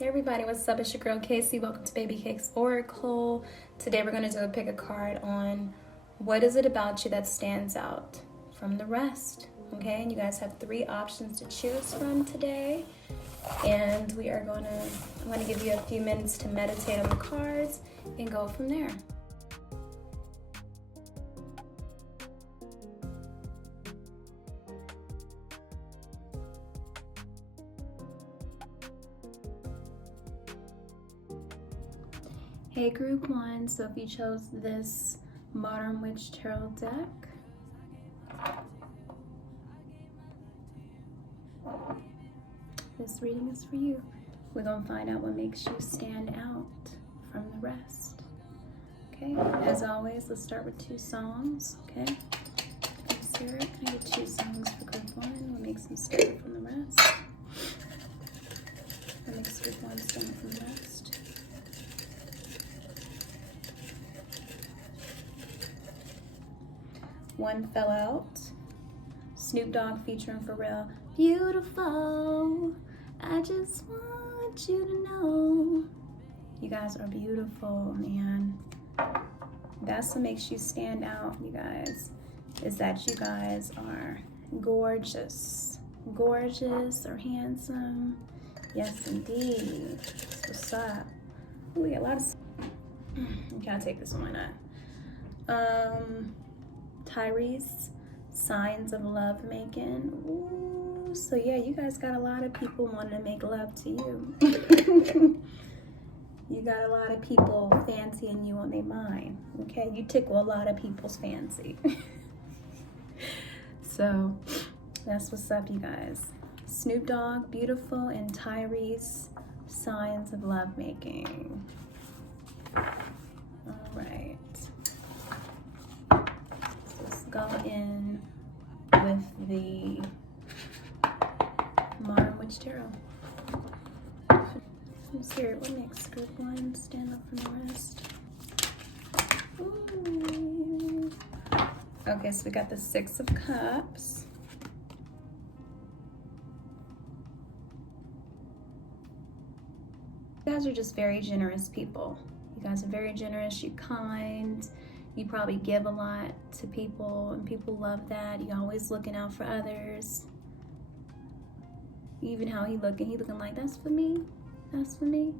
Hey everybody, what's up? It's your girl Casey. Welcome to Babycakes Oracle. Today we're going to do a pick a card on what is it about you that stands out from the rest. Okay, and you guys have 3 options to choose from today. And I'm going to give you a few minutes to meditate on the cards and go from there. Hey group 1, so if you chose this Modern Witch Tarot deck, this reading is for you. We're going to find out what makes you stand out from the rest. Okay, as always, let's start with 2 songs. Okay, Sarah, can I get 2 songs for group 1? What makes them stand out from the rest? What makes group 1 stand out from the rest? One Fell Out, Snoop Dogg featuring Pharrell. Beautiful, I just want you to know. You guys are beautiful, man. That's what makes you stand out, you guys, is that you guys are gorgeous. Gorgeous or handsome. Yes, indeed. That's what's up. Ooh, we got a lot of... Okay, I'll take this one, why not? Tyrese, Signs of Love Making. Ooh, so yeah, you guys got a lot of people wanting to make love to you. You got a lot of people fancying you on their mind. Okay, you tickle a lot of people's fancy. So that's what's up, you guys. Snoop Dogg, Beautiful, and Tyrese, Signs of Love Making. All right. Go in with the Modern Witch Tarot. Let's hear it. What makes group 1 stand up from the rest? Ooh. Okay, so we got the 6 of Cups. You guys are just very generous people. You guys are very generous, you're kind. You probably give a lot to people, and people love that. You're always looking out for others. Even how he looking like, that's for me, that's for me.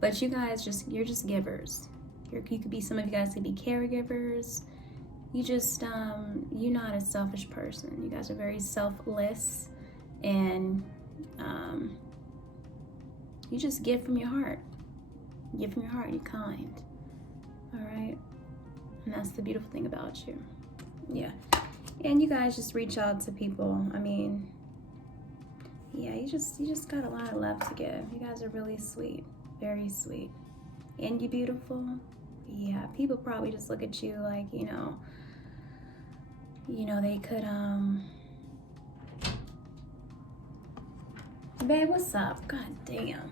But you guys you're just givers. You could be, some of you guys could be caregivers. You just, you're not a selfish person. You guys are very selfless, and you just give from your heart. Give from your heart, you're kind, all right? And that's the beautiful thing about you. Yeah. And you guys just reach out to people. I mean, yeah, you just got a lot of love to give. You guys are really sweet. Very sweet. And you beautiful. Yeah, people probably just look at you like, you know, they could, babe, what's up? God damn.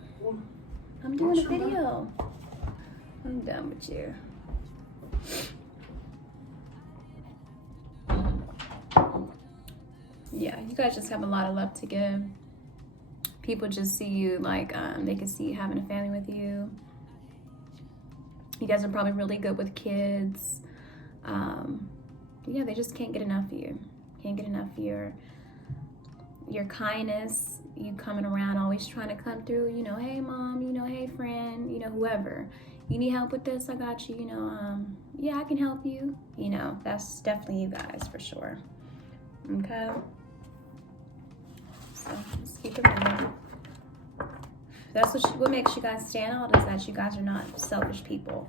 I'm doing a video. I'm done with you. Yeah, you guys just have a lot of love to give. People just see you like, they can see you having a family with you. You guys are probably really good with kids. Yeah, they just can't get enough of you. Can't get enough of your kindness. You coming around, always trying to come through, you know, hey mom, you know, hey friend, you know, whoever. You need help with this, I got you, you know, yeah, I can help you. You know, that's definitely you guys for sure. Okay. So let's keep it moving. That's what makes you guys stand out, is that you guys are not selfish people,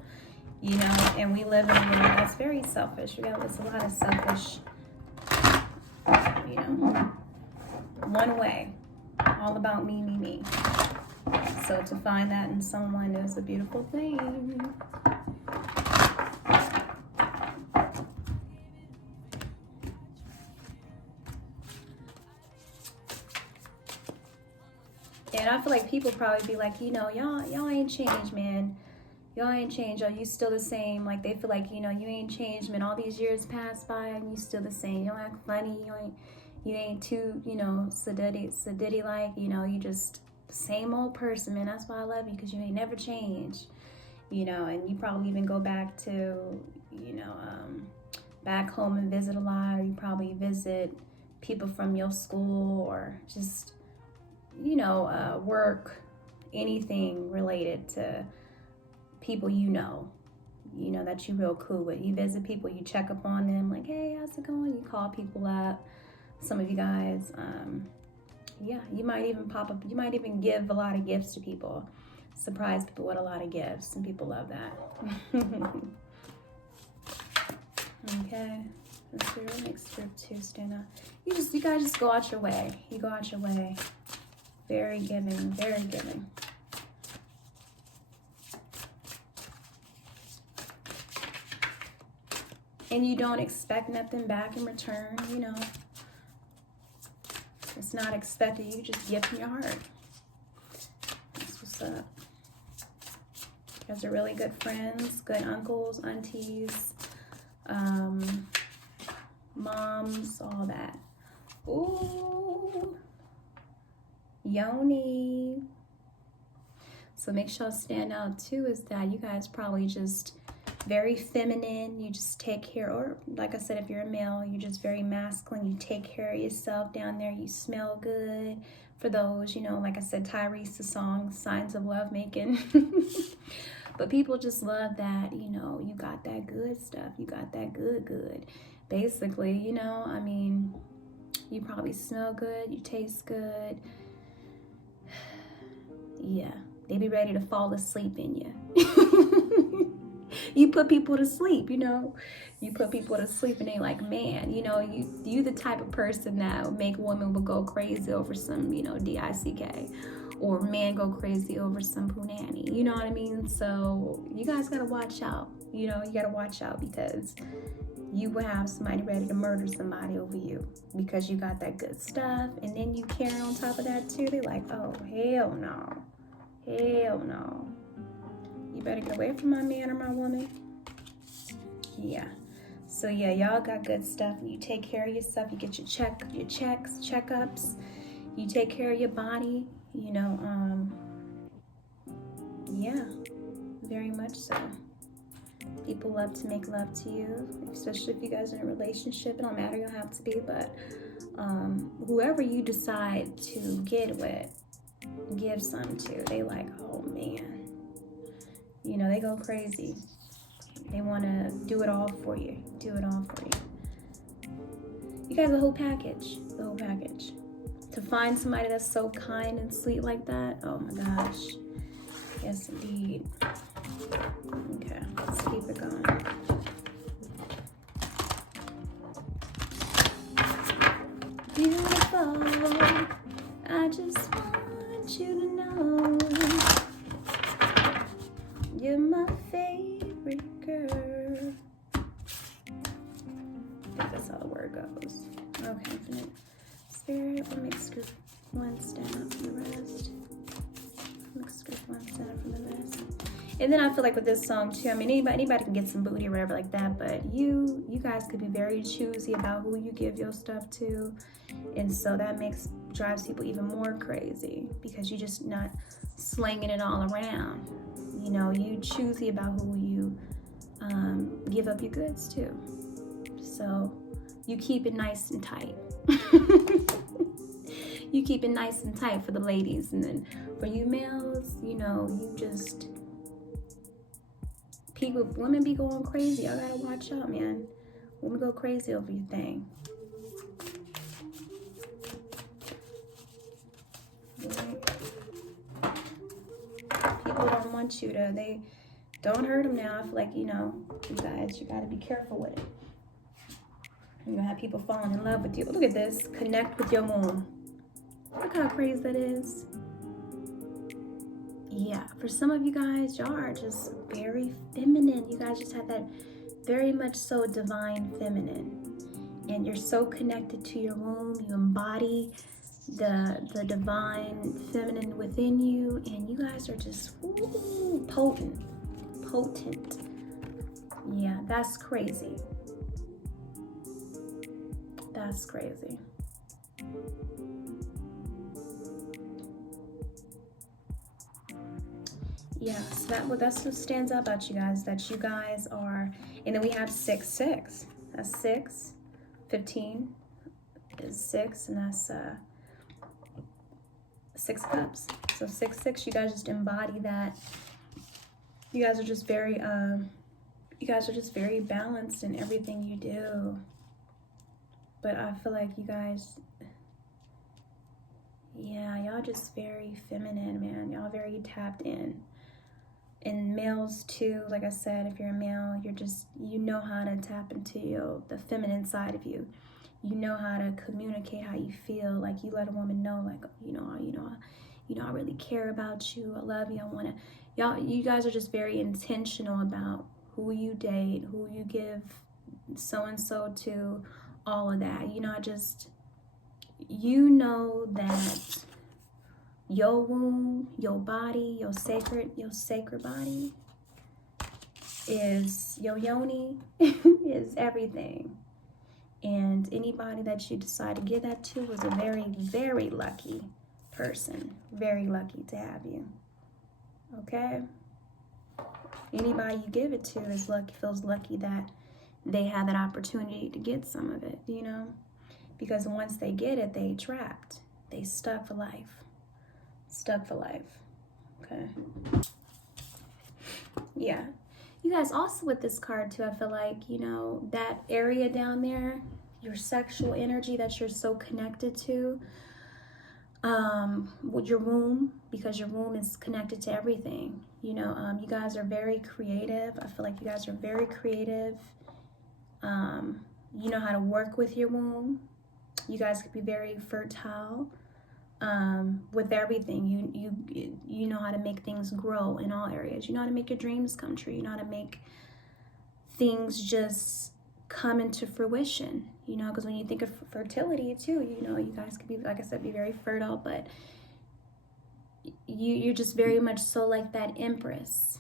you know. And we live in a world that's very selfish. It's a lot of selfish, you know, one way, all about me, me, me. So to find that in someone is a beautiful thing. And I feel like people probably be like, you know, y'all ain't changed, man. Y'all ain't changed. Are you still the same? Like, they feel like, you know, you ain't changed, man. All these years passed by and you still the same. You don't act funny. You ain't too, you know, sedity like, you know, you just the same old person, man. That's why I love you, because you ain't never changed, you know. And you probably even go back to, you know, back home and visit a lot, or you probably visit people from your school, or just, you know, work, anything related to people you know that you real cool with. You visit people, you check up on them, like, hey, how's it going? You call people up. Some of you guys, yeah, you might even pop up, you might even give a lot of gifts to people, surprise people with a lot of gifts, and people love that. Okay, let's see what makes group 2 stand out. You guys just go out your way. You go out your way. Very giving, very giving. And you don't expect nothing back in return, you know. It's not expected. You just give from your heart. That's what's up. You guys are really good friends, good uncles, aunties, moms, all that. Ooh, Yoni. So make sure stand out too is that you guys probably just very feminine. You just take care, or like I said, if you're a male, you're just very masculine. You take care of yourself down there. You smell good. For those, you know, like I said, Tyrese's song, Signs of Love Making. But people just love that, you know, you got that good stuff. You got that good. Basically, you know, I mean, you probably smell good. You taste good. Yeah, they be ready to fall asleep in you. You put people to sleep, you know. You put people to sleep and they like, man, you know, you the type of person that would make women would go crazy over some, you know, DICK. Or man go crazy over some punani. You know what I mean? So you guys gotta watch out. You know, you gotta watch out, because you will have somebody ready to murder somebody over you because you got that good stuff. And then you carry on top of that too. They like, oh, hell no. Hell no. You better get away from my man or my woman. Yeah. So yeah, y'all got good stuff. You take care of yourself. You get your checkups. You take care of your body. You know, yeah, very much so. People love to make love to you, especially if you guys are in a relationship. It don't matter, you don't have to be, but whoever you decide to get with, give some to, they like, oh man, you know, they go crazy. They want to do it all for you. Do it all for you. You guys, the whole package. The whole package. To find somebody that's so kind and sweet like that, oh my gosh. Yes, indeed. Okay, let's keep it going. Beautiful, I just want you to know you're my favorite girl. I think that's how the word goes. Okay, infinite spirit, what makes group 1 stand out from the rest? What makes group 1 stand out from the rest? And then I feel like with this song too, I mean, anybody can get some booty or whatever like that, but you guys could be very choosy about who you give your stuff to. And so that drives people even more crazy, because you're just not slinging it all around. You know, you choosy about who you give up your goods to. So you keep it nice and tight. You keep it nice and tight for the ladies. And then for you males, you know, you just, women be going crazy. Y'all gotta watch out, man. Women go crazy over your thing. Right? People don't want you to, they don't hurt them now. I feel like, you know, you guys, you gotta be careful with it. You're gonna have people falling in love with you. Look at this. Connect with your mom. Look how crazy that is. Yeah, for some of you guys, y'all are just very feminine. You guys just have that very much so divine feminine. And you're so connected to your womb. You embody the divine feminine within you. And you guys are just potent. Yeah, that's crazy. That's crazy. Yeah, so that's what stands out about you guys, that you guys are, and then we have 6, 6. That's 6. 15 is 6, and that's 6 cups. So 6, 6, you guys just embody that. You guys are just very balanced in everything you do. But I feel like you guys, yeah, y'all just very feminine, man. Y'all very tapped in. And males too, like I said, if you're a male, you're just, you know how to tap into the feminine side of you. You know how to communicate how you feel. Like, you let a woman know, like, I really care about you. I love you. I want to, you guys are just very intentional about who you date, who you give so-and-so to, all of that. You know that your womb, your body, your sacred body is, your yoni is everything. And anybody that you decide to give that to was a very, very lucky person. Very lucky to have you. Okay? Anybody you give it to is lucky, feels lucky that they have that opportunity to get some of it, you know? Because once they get it, they trapped. They stuck for life. Stuck for life. Okay? Yeah. You guys, also with this card too, I feel like, that area down there, your sexual energy that you're so connected to, with your womb, because your womb is connected to everything. You guys are very creative. I feel like you guys are very creative. You know how to work with your womb. You guys could be very fertile with everything. You know how to make things grow in all areas. You know how to make your dreams come true. You know how to make things just come into fruition. Because when you think of fertility too, you guys could be, like I said, be very fertile, but you're just very much so like that empress,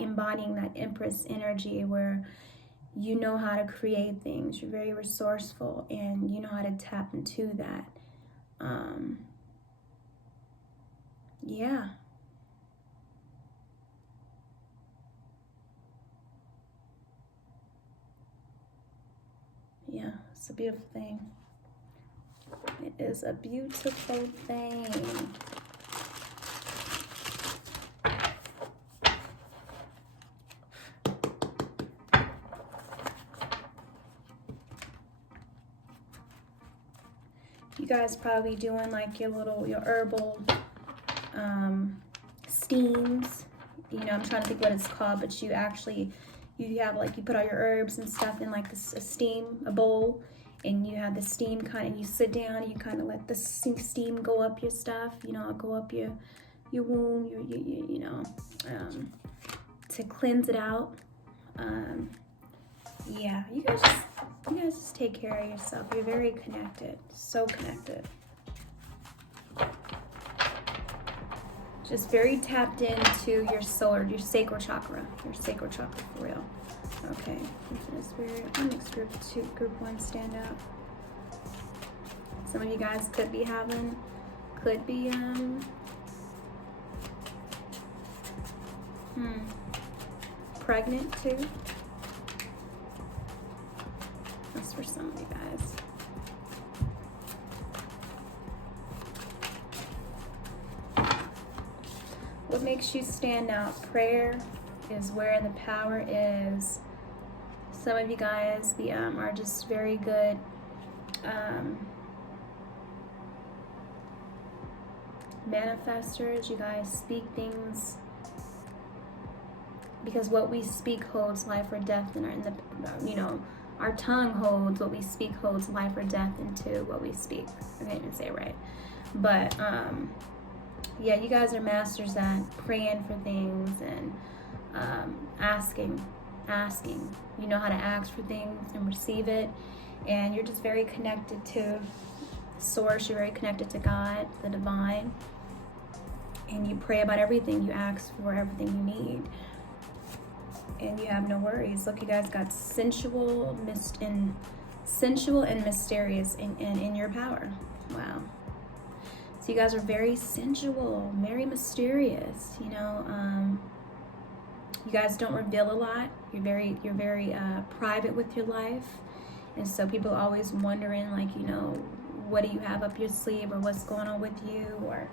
embodying that empress energy where you know how to create things. You're very resourceful, and you know how to tap into that. Yeah. Yeah, it's a beautiful thing. It is a beautiful thing. You guys probably doing like your herbal steams. I'm trying to think what it's called, but you have like, you put all your herbs and stuff in like a bowl, and you have the steam and you sit down and you kind of let the steam go up your stuff, go up your womb, to cleanse it out. Yeah, you guys just take care of yourself. You're very connected, so connected. Just very tapped into your solar, your sacral chakra for real. Okay, Infinite Spirit. What makes group 1 stand out? Some of you guys could be pregnant too. That's for some of you guys. What makes you stand out? Prayer is where the power is. Some of you guys are just very good manifestors. You guys speak things, because what we speak holds life or death our tongue holds what we speak, holds life or death into what we speak. I can't even say it right. But yeah, you guys are masters at praying for things and asking. You know how to ask for things and receive it. And you're just very connected to Source. You're very connected to God, the divine. And you pray about everything. You ask for everything you need. And you have no worries. Look, you guys got sensual and mysterious in your power. Wow. So So you guys are very sensual, very mysterious, you know. You guys don't reveal a lot. You're very private with your life. And so people are always wondering, like, you know, what do you have up your sleeve, or what's going on with you, or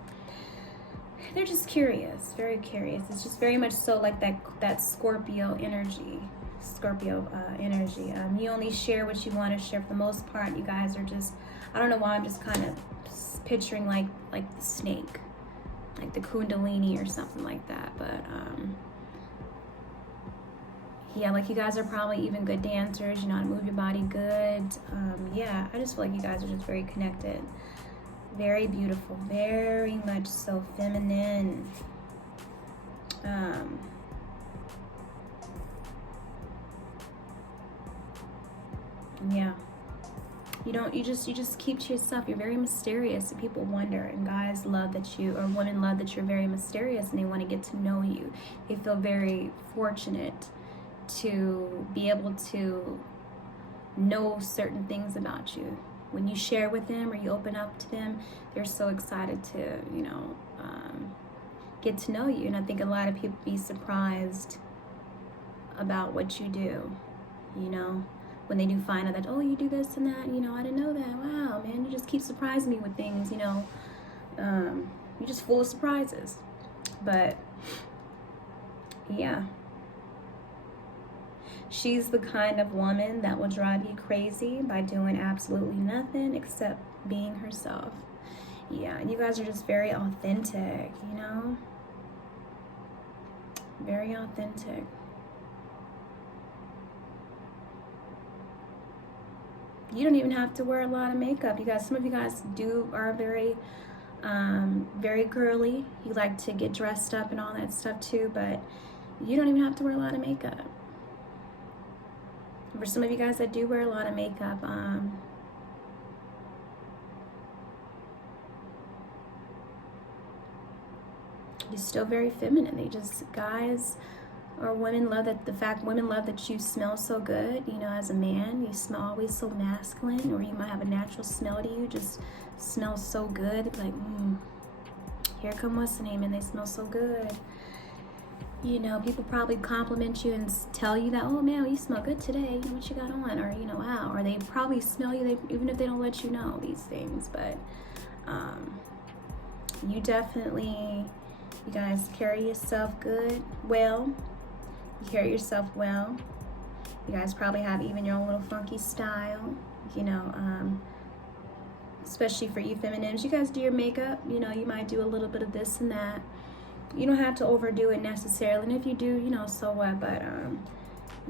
they're just curious, very curious. It's just very much so like that Scorpio energy. You only share what you want to share for the most part. You guys are just, I don't know why, I'm just kind of picturing like the snake, like the Kundalini or something like that. But yeah, like you guys are probably even good dancers. You know how to move your body good. Yeah, I just feel like you guys are just very connected, very beautiful, very much so feminine. Yeah, you just keep to yourself. You're very mysterious, and people wonder, and guys love that you, or women love that you're very mysterious, and they want to get to know you. They feel very fortunate to be able to know certain things about you. When you share with them or you open up to them, they're so excited to, you know, get to know you. And I think a lot of people be surprised about what you do, you know, when they do find out that, oh, you do this and that, you know, I didn't know that. Wow, man, you just keep surprising me with things, you know. You're just full of surprises. But yeah, she's the kind of woman that will drive you crazy by doing absolutely nothing except being herself. Yeah, and you guys are just very authentic, you know? Very authentic. You don't even have to wear a lot of makeup. You guys, some of you guys are very girly. You like to get dressed up and all that stuff too, but you don't even have to wear a lot of makeup. For some of you guys that do wear a lot of makeup, you're still very feminine. They just, guys or women love that, the fact women love that you smell so good. You know, as a man, you smell always so masculine, or you might have a natural smell to you, just smells so good. Like, here come what's the name, and they smell so good. You know, people probably compliment you and tell you that, oh man, you smell good today, you know what you got on, or, you know, wow. Or they probably smell you, even if they don't let you know these things. But you definitely, you guys carry yourself good, well. You carry yourself well. You guys probably have even your own little funky style, you know, especially for you feminines. You guys do your makeup, you know, you might do a little bit of this and that. You don't have to overdo it necessarily, and if you do, you know, so what. But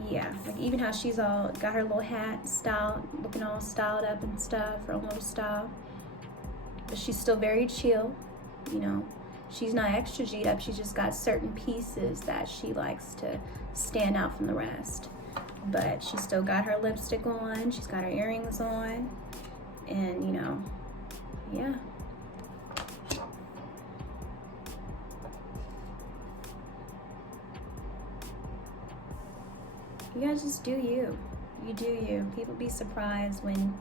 yeah, like even how she's all got her little hat styled, looking all styled up and stuff, her own little style, but she's still very chill, you know. She's not extra G'd up. She's just got certain pieces that she likes to stand out from the rest. But she's still got her lipstick on. She's got her earrings on. And, you know, yeah. You guys just do you. You do you. People be surprised when,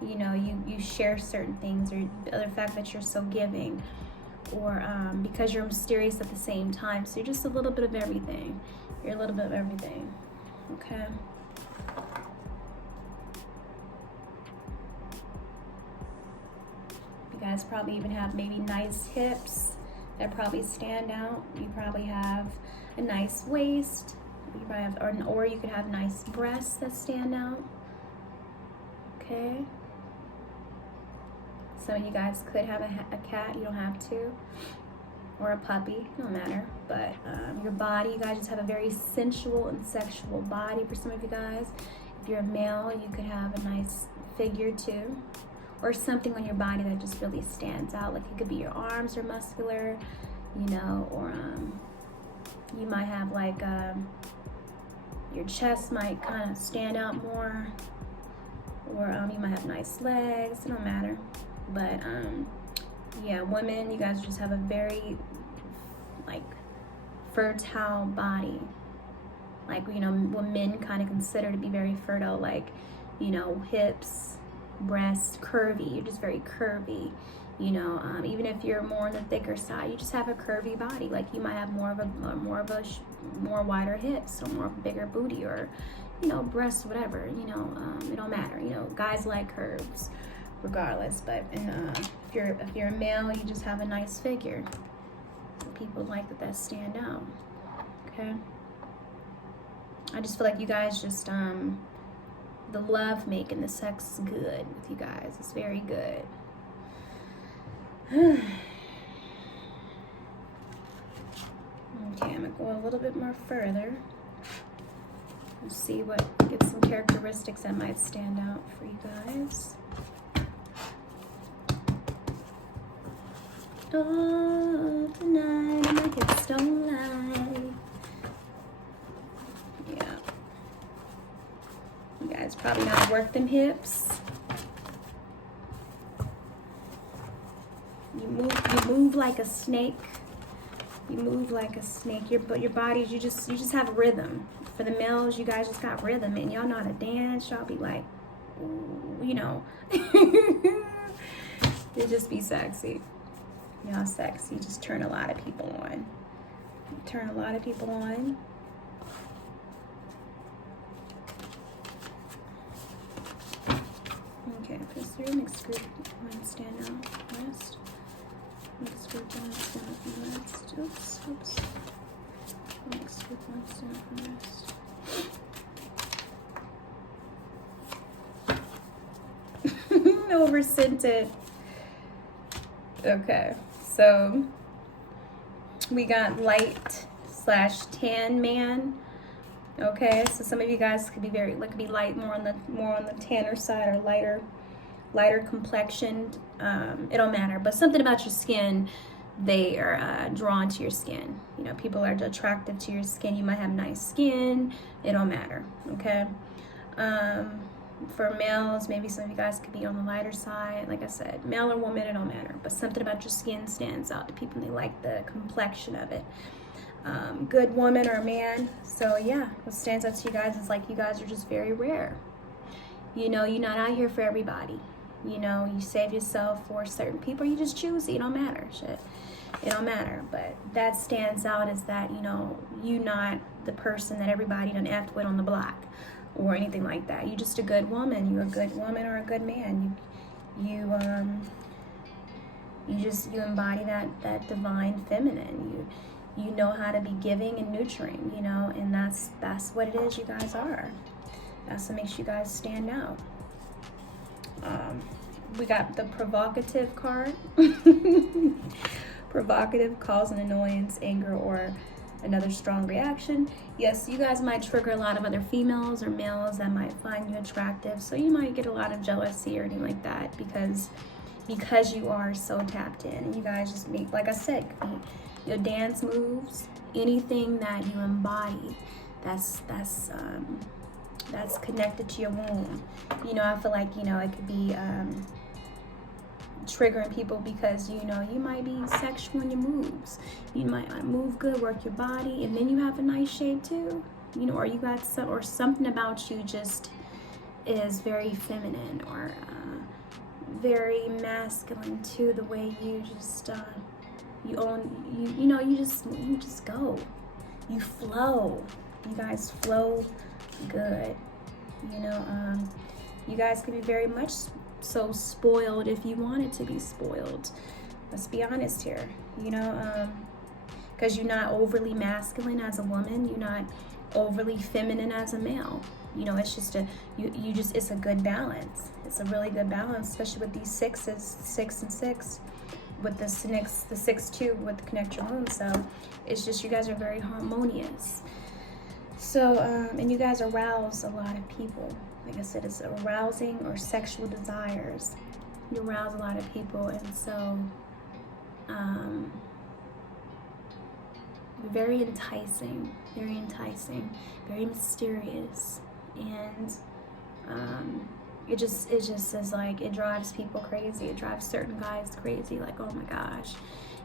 you know, you share certain things, or the other fact that you're so giving. Or because you're mysterious at the same time. So you're just a little bit of everything. You're a little bit of everything. Okay. You guys probably even have maybe nice hips that probably stand out. You probably have a nice waist. You probably have, or you could have nice breasts that stand out. Okay. Some of you guys could have a cat, you don't have to, or a puppy, no matter. But your body, you guys just have a very sensual and sexual body for some of you guys. If you're a male, you could have a nice figure too, or something on your body that just really stands out. Like it could be your arms are muscular, you know, or you might have like your chest might kind of stand out more, or you might have nice legs, it don't matter. But yeah, women, you guys just have a very like fertile body, like, you know, what men kind of consider to be very fertile, like, you know, hips, breasts, curvy. You're just very curvy, You know, even if you're more on the thicker side, you just have a curvy body. Like you might have more wider hips, or more bigger booty, or, you know, breasts, whatever. You know, it don't matter. You know, guys like curves, regardless. But if you're a male, you just have a nice figure. People like that stand out. Okay. I just feel like you guys just the love making, the sex is good with you guys. It's very good. Okay, I'm gonna go a little bit more further and see get some characteristics that might stand out for you guys. Oh, tonight my hips don't lie. Yeah. You guys probably know how to work them hips. You move like a snake. You move like a snake. Your bodies, you just have rhythm. For the males, you guys just got rhythm, and y'all know how to dance. Y'all be like, ooh, you know. You just be sexy. Y'all sexy. Just turn a lot of people on. Turn a lot of people on. Okay, press through. Next group might stand out west. Next group might stand out from west. Oops. Next group might stand out from west. Over scented. Okay, so we got light/tan man. Okay, so some of you guys could be light, more on the tanner side, or lighter complexioned. It don't matter, but something about your skin, they are drawn to your skin. You know, people are attractive to your skin. You might have nice skin. It don't matter. Okay. For males, maybe some of you guys could be on the lighter side. Like I said, male or woman, it don't matter. But something about your skin stands out to people, and they like the complexion of it. Good woman or man. So yeah, what stands out to you guys is like you guys are just very rare. You know, you're not out here for everybody. You know, you save yourself for certain people. You just choose. It don't matter. Shit. It don't matter. But that stands out is that, you know, you not the person that everybody done effed with on the block or anything like that. You just a good woman. You a good woman or a good man. You embody that divine feminine. You know how to be giving and nurturing, you know, and that's what it is you guys are. That's what makes you guys stand out. We got the provocative card. Provocative, cause an annoyance, anger, or another strong reaction. Yes, you guys might trigger a lot of other females or males that might find you attractive. So you might get a lot of jealousy or anything like that because you are so tapped in. And you guys just make, like I said, your dance moves, anything that you embody, that's connected to your womb. You know, I feel like, you know, it could be triggering people because, you know, you might be sexual in your moves. You might move good, work your body, and then you have a nice shape too. You know, or you got something about you just is very feminine or very masculine too. The way you just you just go. You flow. You guys flow good. You know, you guys could be very much so spoiled if you wanted to be spoiled. Let's be honest here. You know, because you're not overly masculine as a woman. You're not overly feminine as a male. You know, it's just it's a good balance. It's a really good balance, especially with these 6 and 6. With the 6-2 with the connect your womb. So it's just you guys are very harmonious. So and you guys arouse a lot of people. Like I said, it's arousing or sexual desires. You arouse a lot of people, and so very enticing, very mysterious, and it just is like, it drives people crazy. It drives certain guys crazy. Like, oh my gosh,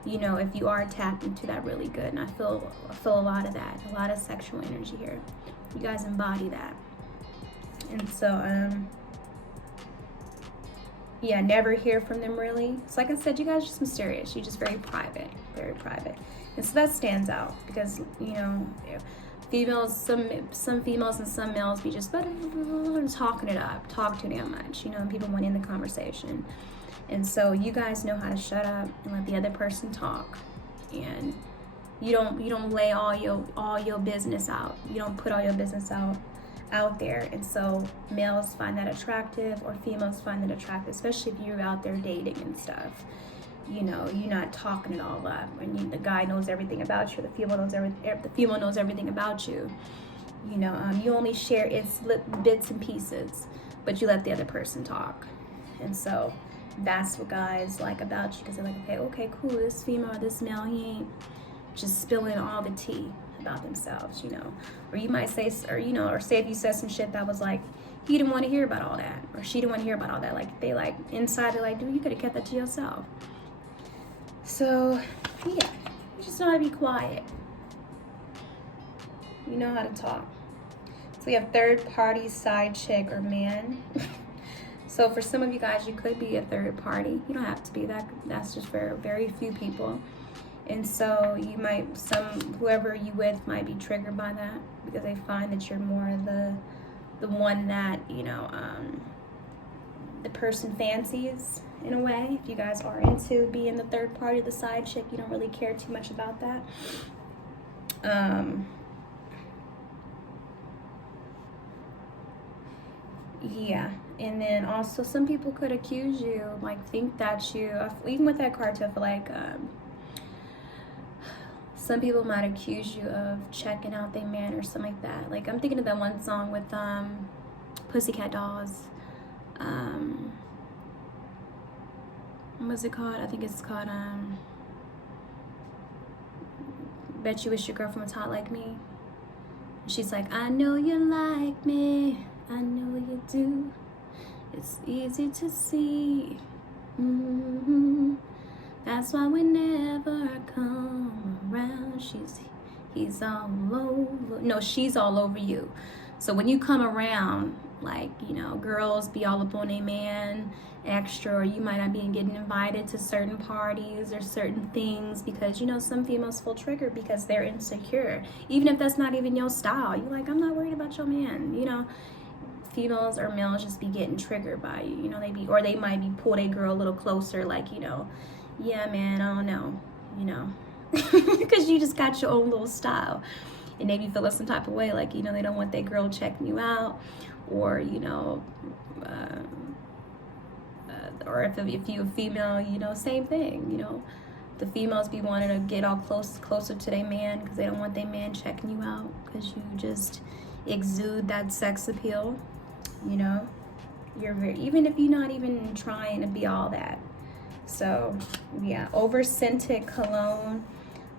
you know, if you are tapped into that really good, and I feel a lot of that, a lot of sexual energy here. You guys embody that, and so yeah, never hear from them really. It's like I said, you guys are just mysterious. You're just very private, very private. And so that stands out because, you know, females, some females and some males be just talking it up, talk too damn much, you know, and people want in the conversation. And so you guys know how to shut up and let the other person talk. And you don't lay all your business out. You don't put all your business out there. And so males find that attractive, or females find that attractive, especially if you're out there dating and stuff. You know, you're not talking it all up, and the guy knows everything about you. The female knows everything about you. You know, you only share its bits and pieces, but you let the other person talk. And so that's what guys like about you, because they're like, okay, cool. This female or this male, he ain't just spilling all the tea about themselves, you know. Or you might say, or say if you said some shit that was like, he didn't want to hear about all that, or she didn't want to hear about all that. Like, they like inside, they're like, dude, you could have kept that to yourself. So yeah, you just know how to be quiet. You know how to talk. So we have third party, side chick, or man. So for some of you guys, you could be a third party. You don't have to be that. That's just for very few people. And so you might, whoever you with might be triggered by that, because they find that you're more the one that, you know, the person fancies in a way. If you guys are into being the third party, the side chick, you don't really care too much about that. Yeah, and then also some people could accuse you, like think that you, even with that card too, I feel like some people might accuse you of checking out their man or something like that. Like, I'm thinking of that one song with Pussycat Dolls. What's it called? I think it's called Bet You Wish Your Girlfriend Was Hot Like Me. She's like, I know you like me, I know you do. It's easy to see. That's why whenever I come around, he's all over. No, she's all over you. So when you come around, like, you know, girls be all up on a man extra, or you might not be getting invited to certain parties or certain things, because, you know, some females feel triggered because they're insecure, even if that's not even your style. You're like, I'm not worried about your man, you know. Females or males just be getting triggered by you, you know. They might be pull a girl a little closer, like, you know, yeah, man, I don't know, you know, because you just got your own little style, and they be feeling some type of way, like, you know, they don't want that girl checking you out, or, you know, or if you a female, you know, same thing, you know, the females be wanting to get all closer to their man, because they don't want their man checking you out, because you just exude that sex appeal, you know. You're even if you're not even trying to be all that. So yeah, over scented cologne,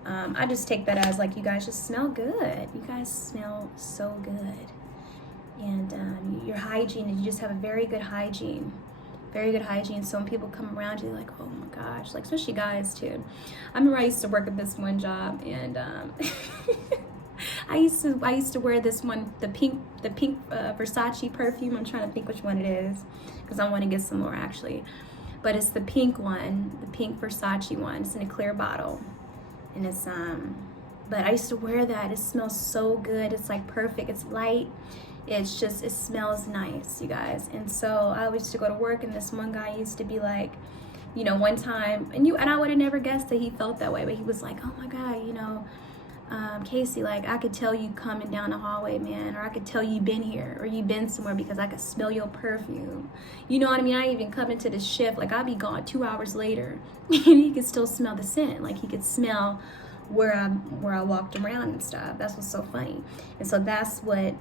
I just take that as like, you guys just smell good. You guys smell so good. And your hygiene, you just have a very good hygiene. Very good hygiene. So when people come around you, they're like, oh my gosh, like, especially guys too. I remember I used to work at this one job, and I used to wear this one, the pink Versace perfume. I'm trying to think which one it is, because I want to get some more actually. But it's the pink one, the pink Versace one. It's in a clear bottle, and it's but I used to wear that. It smells so good. It's like perfect. It's light. It's just, it smells nice, you guys. And so I used to go to work, and this one guy used to be like, you know, one time, and I would have never guessed that he felt that way, but he was like, oh my God, you know, Casey, like, I could tell you coming down the hallway, man, or I could tell you been here, or you been somewhere, because I could smell your perfume. You know what I mean? I even come into the shift, like, I'd be gone 2 hours later, and he could still smell the scent. Like, he could smell where I walked around and stuff. That's what's so funny. And so that's what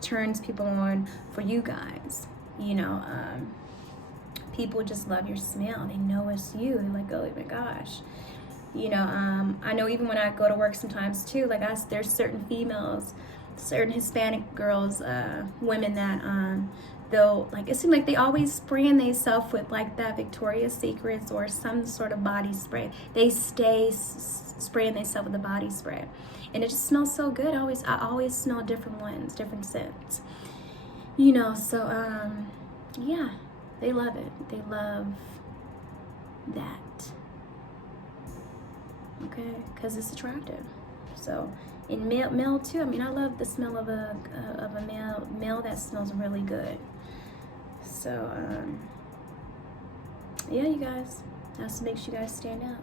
turns people on for you guys. You know, people just love your smell. They know it's you. They're like, oh my gosh. You know, I know even when I go to work sometimes too, like, there's certain females, certain Hispanic girls, women that they'll, like, it seems like they always spraying themselves with like that Victoria's Secrets or some sort of body spray. They stay spraying themselves with the body spray, and it just smells so good. I always smell different ones, different scents, you know. So yeah, They love it. They love that. Okay, because it's attractive. So in male too. I mean, I love the smell of a male that smells really good. So yeah, you guys, that's what makes you guys stand out.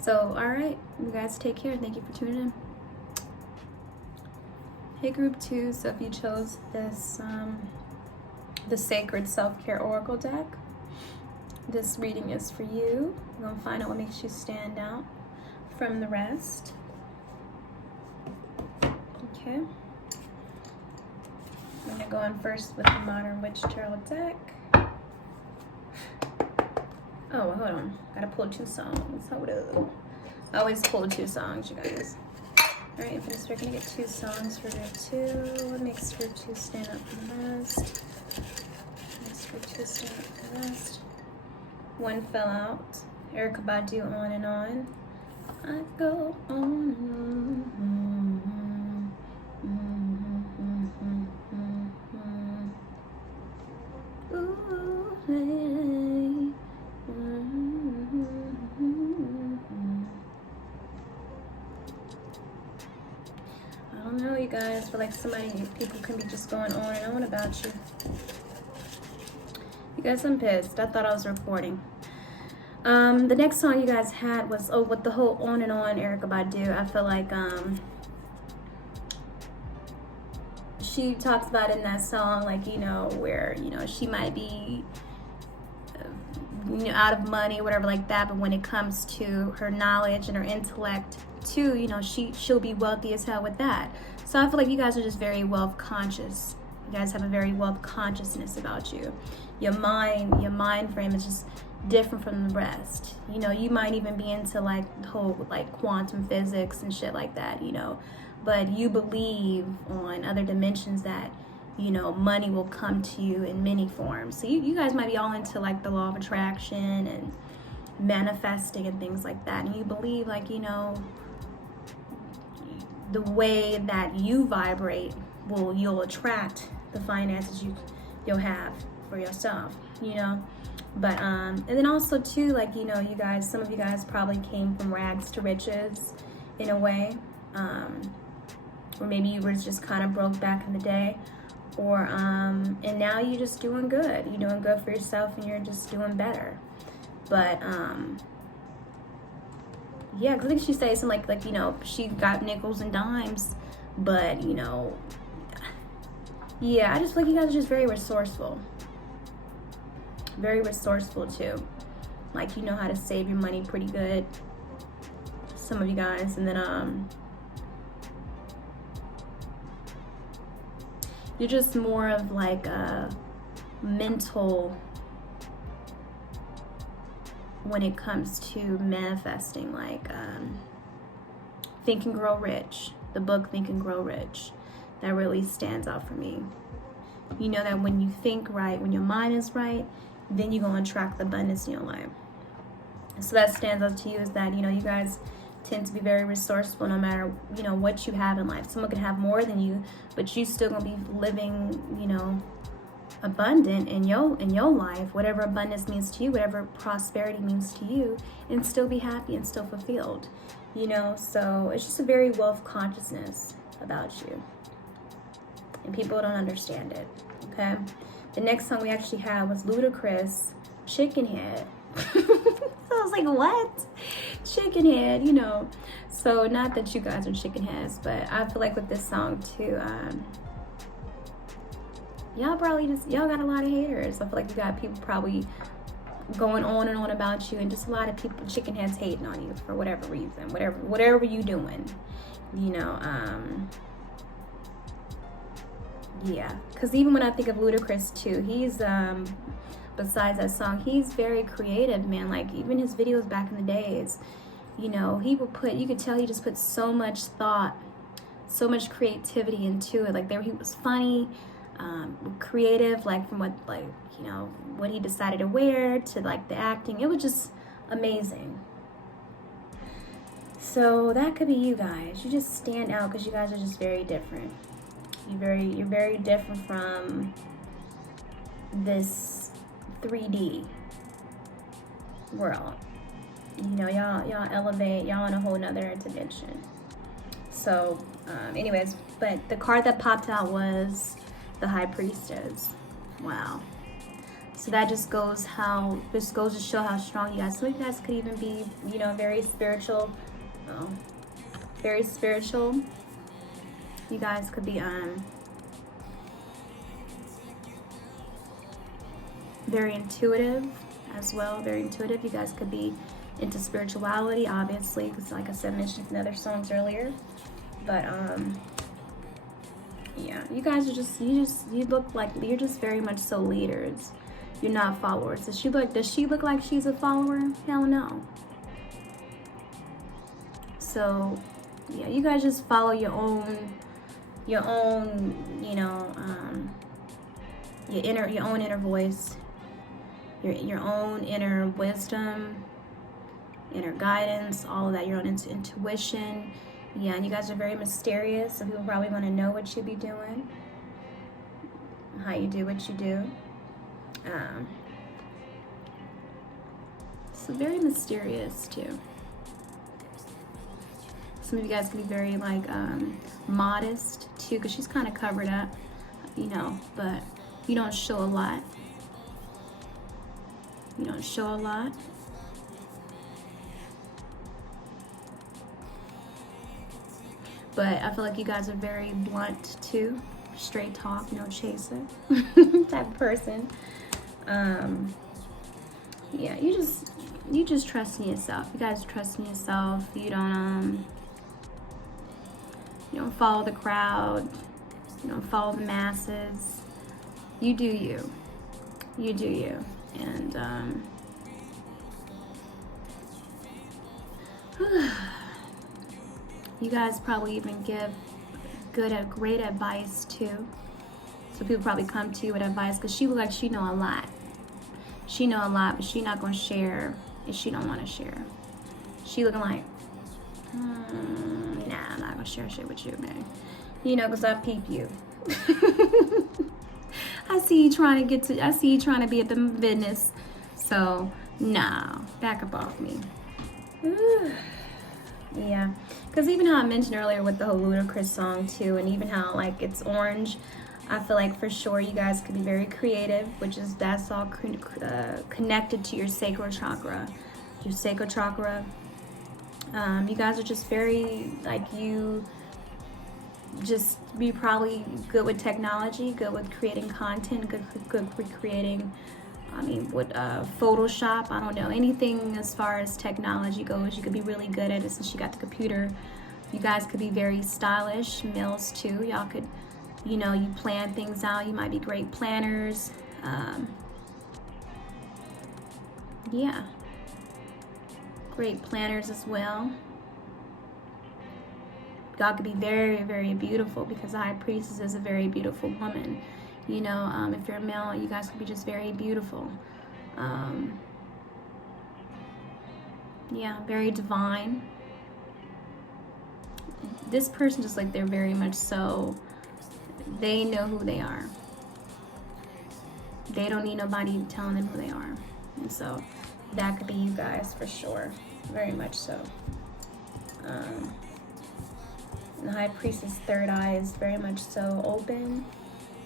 So all right, you guys take care. Thank you for tuning in. Hey group 2, so if you chose this the Sacred Self-Care Oracle deck, this reading is for you. We're gonna find out what makes you stand out from the rest. Okay. I'm gonna go in first with the Modern Witch Tarot deck. Oh, hold on. Gotta pull 2 songs. Hold up. I always pull 2 songs, you guys. Alright, we're gonna get 2 songs for group 2. What makes group 2 stand up from the rest? What makes group 2 stand up from the rest? One fell out. Erykah Badu, On and On. I go on and on. Ooh, hey. I don't know, you guys. I feel like people can be just going on and on about you. You guys, I'm pissed. I thought I was recording. The next song you guys had was, with the whole On and On Erykah Badu. I feel like she talks about in that song, like, you know, where, you know, she might be out of money or whatever like that, but when it comes to her knowledge and her intellect too, you know, she'll be wealthy as hell with that. So I feel like you guys are just very wealth conscious. You guys have a very wealth consciousness about you. Your mind frame is just different from the rest. You know, you might even be into like the whole like quantum physics and shit like that, you know, but you believe on other dimensions that, you know, money will come to you in many forms. So you guys might be all into like the law of attraction and manifesting and things like that, and you believe, like, you know, the way that you vibrate you'll attract the finances you'll have for yourself, you know. But and then also too, like, you know, you guys, some of you guys probably came from rags to riches in a way, or maybe you were just kind of broke back in the day, or and now you're just doing good. You're doing good for yourself and you're just doing better. But yeah, because I think she said something like, you know, she got nickels and dimes, but, you know, yeah, I just feel like you guys are just very resourceful. Very resourceful too. Like, you know how to save your money pretty good, some of you guys. And then you're just more of like a mental when it comes to manifesting, like Think and Grow Rich, the book Think and Grow Rich. That really stands out for me. You know that when you think right, when your mind is right, then you're going to attract the abundance in your life. So that stands out to you, is that, you know, you guys tend to be very resourceful no matter, you know, what you have in life. Someone could have more than you, but you still going to be living, you know, abundant in your life, whatever abundance means to you, whatever prosperity means to you, and still be happy and still fulfilled, you know. So it's just a very wealth consciousness about you, and people don't understand it. Okay, the next song we actually had was Ludacris, Chicken Head. So I was like, what? Chicken Head, you know. So not that you guys are chicken heads, but I feel like with this song too, y'all got a lot of haters. I feel like you got people probably going on and on about you, and just a lot of people, chicken heads, hating on you for whatever reason, whatever you doing, you know. Yeah, because even when I think of Ludacris too, he's besides that song, he's very creative, man. Like, even his videos back in the days, you know, he could tell he just put so much thought, so much creativity into it. Like, he was funny, creative, like from what, like, you know, what he decided to wear to like the acting. It was just amazing. So that could be you guys. You just stand out because you guys are just very different. You're very different from this 3D world. You know, y'all elevate, y'all in a whole nother dimension. So anyways, but the card that popped out was the High Priestess. Wow. So that just goes to show how strong you guys. So you guys could even be, you know, very spiritual. Very spiritual. You guys could be very intuitive as well. Very intuitive. You guys could be into spirituality, obviously, because like I said, mentioned in other songs earlier. But yeah, you guys are you look like you're just very much so leaders. You're not followers. Does she look like she's a follower? Hell no. So yeah, you guys just follow your own, you know, your own inner voice, your own inner wisdom, inner guidance, all of that, your own intuition. Yeah, and you guys are very mysterious, so people probably want to know what you be doing, how you do what you do. So very mysterious too. Some of you guys can be very like modest too, because she's kind of covered up, you know, but you don't show a lot. You don't show a lot. But I feel like you guys are very blunt too. Straight talk, no chaser type of person. Yeah, you just trust in yourself. You guys trust in yourself. You don't follow the crowd. You don't follow the masses. You do you. You do you. And you guys probably even give great advice too. So people probably come to you with advice because she looks like she know a lot. She know a lot, but she not gonna share if she don't want to share. She looking like, nah, I'm not gonna share shit with you, man. You know, because I peep you. I see you trying to be at the business. So, nah, back up off me. Ooh. Yeah, because even how I mentioned earlier with the whole Ludacris song too, and even how like it's orange, I feel like for sure you guys could be very creative, that's all connected to your sacral chakra. Your sacral chakra. You guys are just very like you. Just be probably good with technology, good with creating content, good with creating. With Photoshop, I don't know, anything as far as technology goes, you could be really good at it since you got the computer. You guys could be very stylish, males too. Y'all could, you know, you plan things out. You might be great planners. Yeah, great planners as well. Y'all could be very, very beautiful because the High Priestess is a very beautiful woman. You know, if you're a male, you guys could be just very beautiful. Yeah, very divine. This person just like they're very much so, they know who they are. They don't need nobody telling them who they are. And so that could be you guys for sure. Very much so. The High Priestess' third eye is very much so open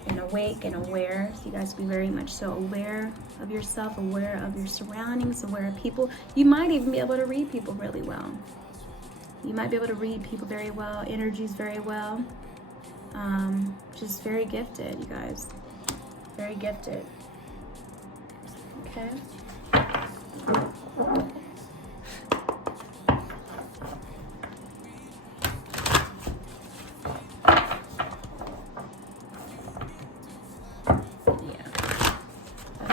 and awake and aware. So you guys be very much so aware of yourself, aware of your surroundings, aware of people. You might even be able to read people really well. You might be able to read people very well, energies very well. Just very gifted, you guys. Very gifted. Okay.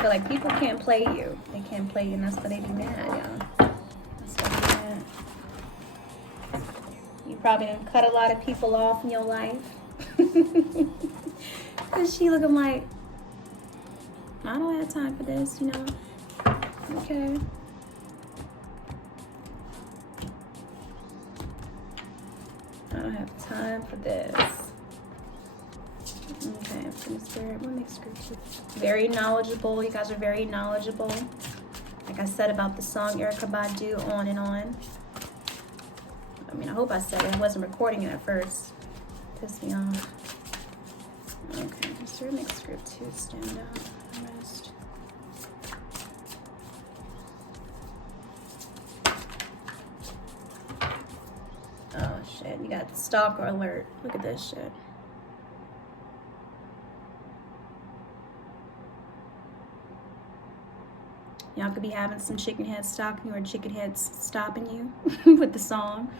Like people can't play you. They can't play you, and that's why they be mad, y'all. That's why they mad. You probably done cut a lot of people off in your life. Cause she looking like, I don't have time for this, you know. Okay. I don't have time for this. Okay, from Spirit, what makes group 2? Very knowledgeable. You guys are very knowledgeable. Like I said about the song Erykah Badu, On and On. I mean, I hope I said it. I wasn't recording it at first. Pissed me off. Okay, Spirit makes group 2 stand out. Rest. Oh shit, you got stalker alert. Look at this shit. Y'all could be having some chicken heads stalking you or chicken heads stopping you with the song.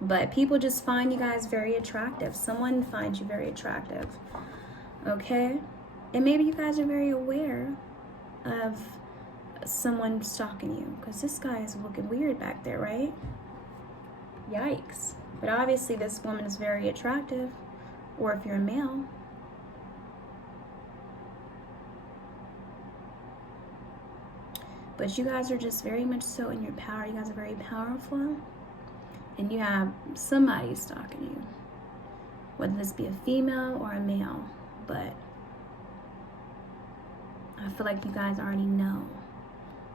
But people just find you guys very attractive. Someone finds you very attractive. Okay? And maybe you guys are very aware of someone stalking you. Because this guy is looking weird back there, right? Yikes. But obviously this woman is very attractive. Or if you're a male. But you guys are just very much so in your power. You guys are very powerful. And you have somebody stalking you. Whether this be a female or a male. But I feel like you guys already know.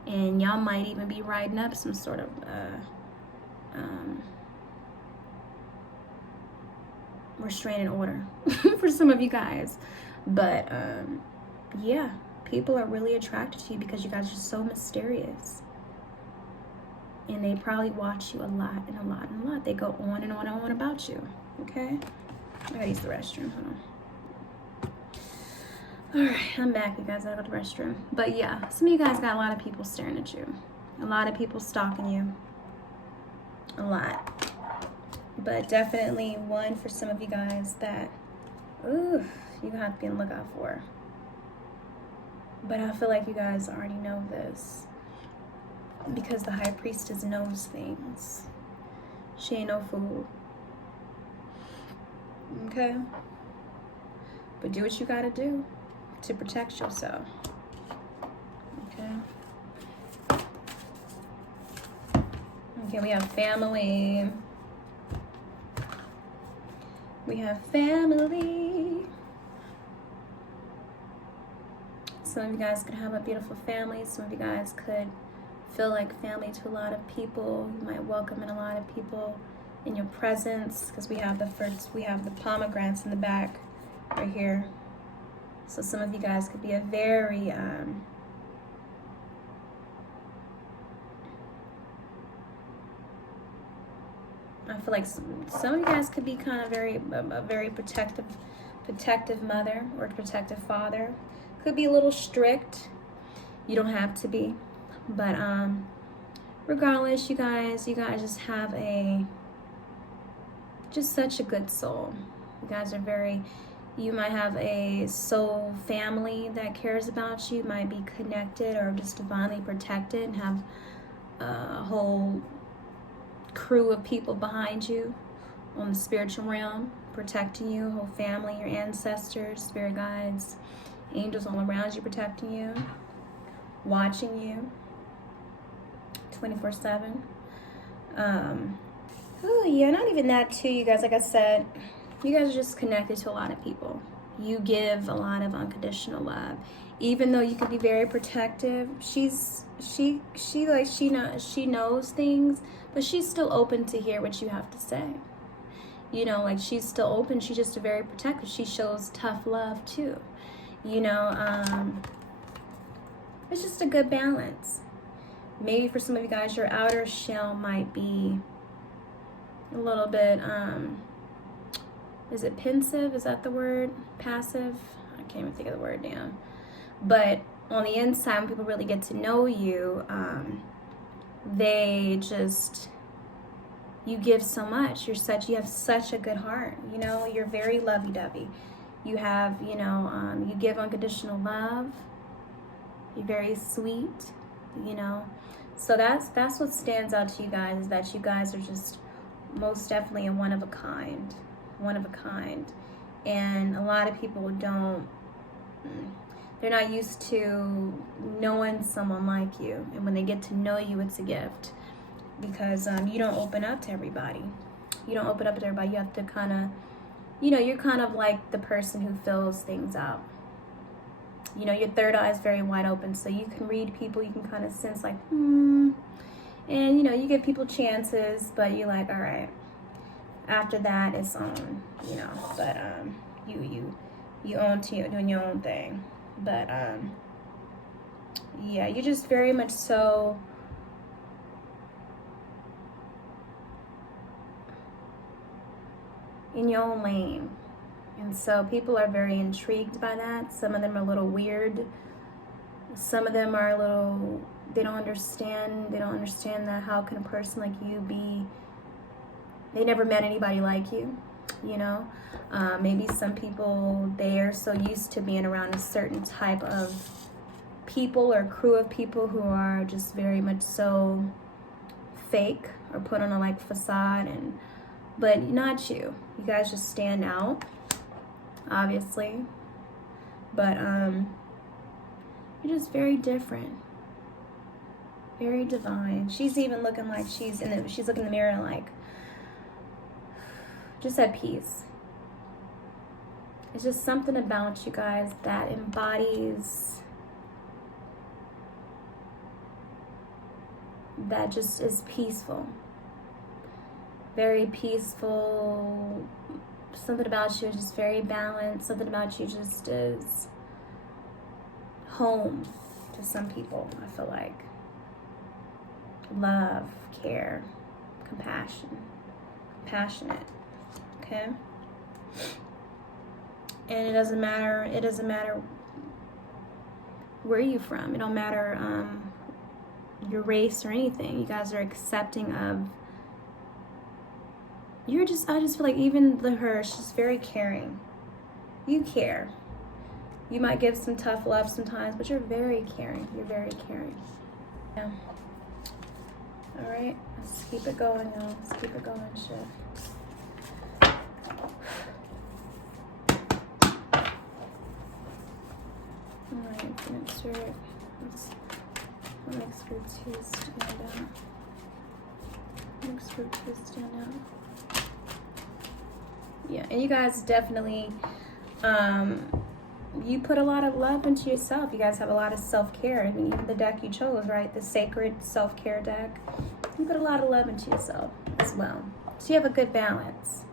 And y'all might even be writing up some sort of restraining order for some of you guys. But yeah, people are really attracted to you because you guys are so mysterious. And they probably watch you a lot and a lot and a lot. They go on and on and on about you. Okay? I gotta use the restroom. Hold on. Alright, I'm back, you guys. I gotta go to the restroom. But yeah, some of you guys got a lot of people staring at you. A lot of people stalking you. A lot. But definitely one for some of you guys that, ooh, you have to be on the lookout for. But I feel like you guys already know this. Because the High Priestess knows things. She ain't no fool. Okay? But do what you gotta do to protect yourself. Okay? Okay, we have family. We have family. Some of you guys could have a beautiful family. Some of you guys could feel like family to a lot of people. You might welcome in a lot of people in your presence, because we have the pomegranates in the back right here. So some of you guys could be a very I feel like some of you guys could be kind of a very protective mother or protective father. Could be a little strict. You don't have to be. But regardless, you guys just have just such a good soul. You guys are you might have a soul family that cares about you, might be connected or just divinely protected and have a whole crew of people behind you on the spiritual realm, protecting you, whole family, your ancestors, spirit guides, angels all around you protecting you, watching you 24/7. Oh yeah, not even that too, you guys. Like I said, you guys are just connected to a lot of people. You give a lot of unconditional love, even though you could be very protective. She knows things, but she's still open to hear what you have to say. You know, like she's still open. She's just very protective. She shows tough love too. You know, it's just a good balance. Maybe for some of you guys, your outer shell might be a little bit, is it pensive? Is that the word? Passive? I can't even think of the word now. But on the inside, when people really get to know you, you give so much. You have such a good heart. You know, you're very lovey-dovey. You have, you give unconditional love. You're very sweet, you know. So that's what stands out to you guys, is that you guys are just most definitely a one of a kind. And a lot of people they're not used to knowing someone like you. And when they get to know you, it's a gift. Because you don't open up to everybody. You have to kind of you know, you're kind of like the person who fills things out. You know, your third eye is very wide open, so you can read people, you can kind of sense like, and, you know, you give people chances, but you're like, all right, after that, it's on, you know, but, you own to you, doing your own thing, but, yeah, you're just very much so in your own lane. And so people are very intrigued by that. Some of them are a little weird. Some of them are a little, they don't understand that how can a person like you be, they never met anybody like you, you know? Maybe some people, they are so used to being around a certain type of people or crew of people who are just very much so fake or put on a like facade, and but not you. You guys just stand out, obviously, but you're just very different, very divine. She's even looking like she's looking in the mirror like just at peace. It's just something about you guys that embodies, that just is peaceful, very peaceful. Something about you is just very balanced. Something about you just is home to some people, I feel like. Love, care, compassion, compassionate, okay? And it doesn't matter where you're from. It don't matter your race or anything. You guys are accepting of, I just feel like even her, she's very caring. You care. You might give some tough love sometimes, but you're very caring. You're very caring. Yeah. All right, let's keep it going, y'all. Let's keep it going, shit. All right, next group. Next group two stand out. Next group two stand out. Yeah, and you guys definitely, you put a lot of love into yourself. You guys have a lot of self-care. I mean, even the deck you chose, right? The sacred self-care deck. You put a lot of love into yourself as well. So you have a good balance.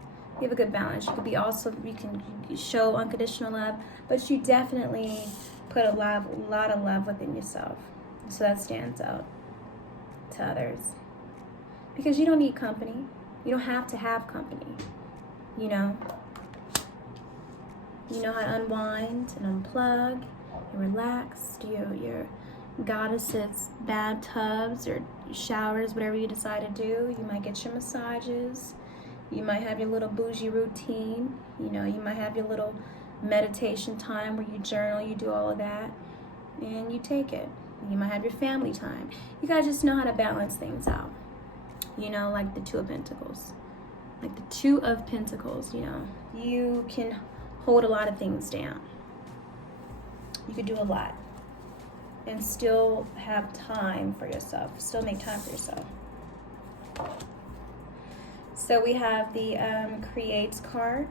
You have a good balance. You could be also, you can show unconditional love, but you definitely put a lot of love within yourself. So that stands out to others. Because you don't need company. You don't have to have company. You know? You know how to unwind and unplug and relax. Do your goddesses bathtubs or showers, whatever you decide to do. You might get your massages. You might have your little bougie routine. You know, you might have your little meditation time where you journal, you do all of that, and you take it. You might have your family time. You guys just know how to balance things out. You know, like the Two of Pentacles. Like the Two of Pentacles, you know. You can hold a lot of things down. You could do a lot. And still have time for yourself. Still make time for yourself. So we have the Creates card.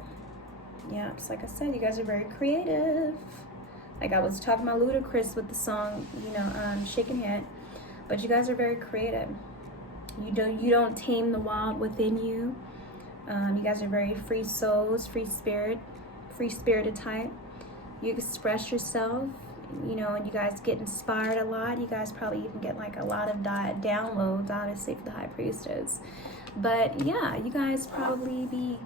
Yeah, just like I said, you guys are very creative. Like I was talking about Ludacris with the song, you know, Shaking Head. But you guys are very creative. You don't tame the wild within you. You guys are very free souls, free spirited type. You express yourself, you know, and you guys get inspired a lot. You guys probably even get like a lot of downloads, obviously, for the High Priestess. But yeah, you guys probably be,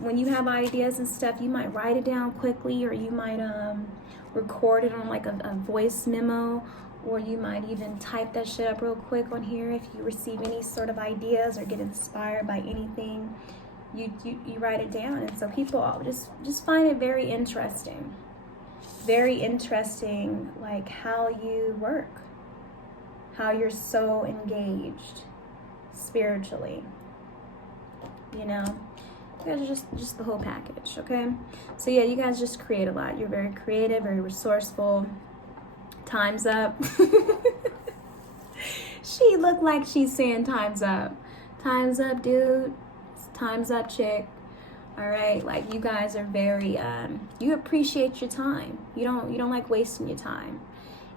when you have ideas and stuff, you might write it down quickly, or you might record it on like a voice memo, or you might even type that shit up real quick on here. If you receive any sort of ideas or get inspired by anything, you write it down. And so people all just find it very interesting, like how you work, how you're so engaged spiritually, you know. You guys are just the whole package, okay? So yeah, you guys just create a lot. You're very creative, very resourceful. Time's up. She looked like she's saying time's up. Time's up, dude. Time's up, chick. All right, like you guys are very you appreciate your time. You don't like wasting your time.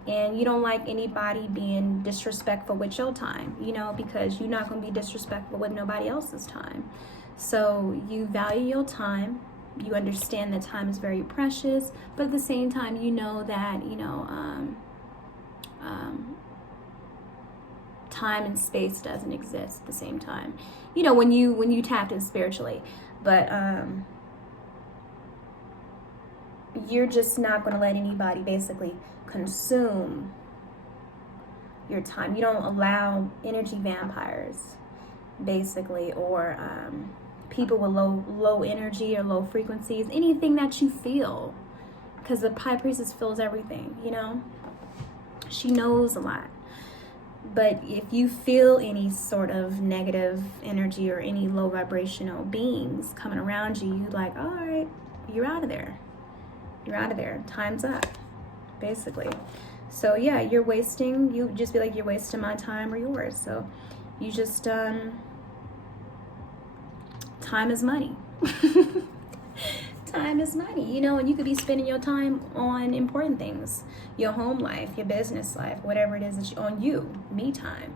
And you don't like anybody being disrespectful with your time, you know, because you're not going to be disrespectful with nobody else's time. So you value your time. You understand that time is very precious, but at the same time, you know that, you know, time and space doesn't exist at the same time. You know, when you tapped in spiritually, but you're just not going to let anybody basically consume your time. You don't allow energy vampires, basically, or people with low energy or low frequencies, anything that you feel, because the High Priestess feels everything, you know. She knows a lot. But if you feel any sort of negative energy or any low vibrational beings coming around you, you're like, all right, you're out of there. You're out of there. Time's up, basically. So yeah, you're wasting, you just be like, you're wasting my time or yours. So you just, time is money. Time is money, you know, and you could be spending your time on important things, your home life, your business life, whatever it is that on you, me time.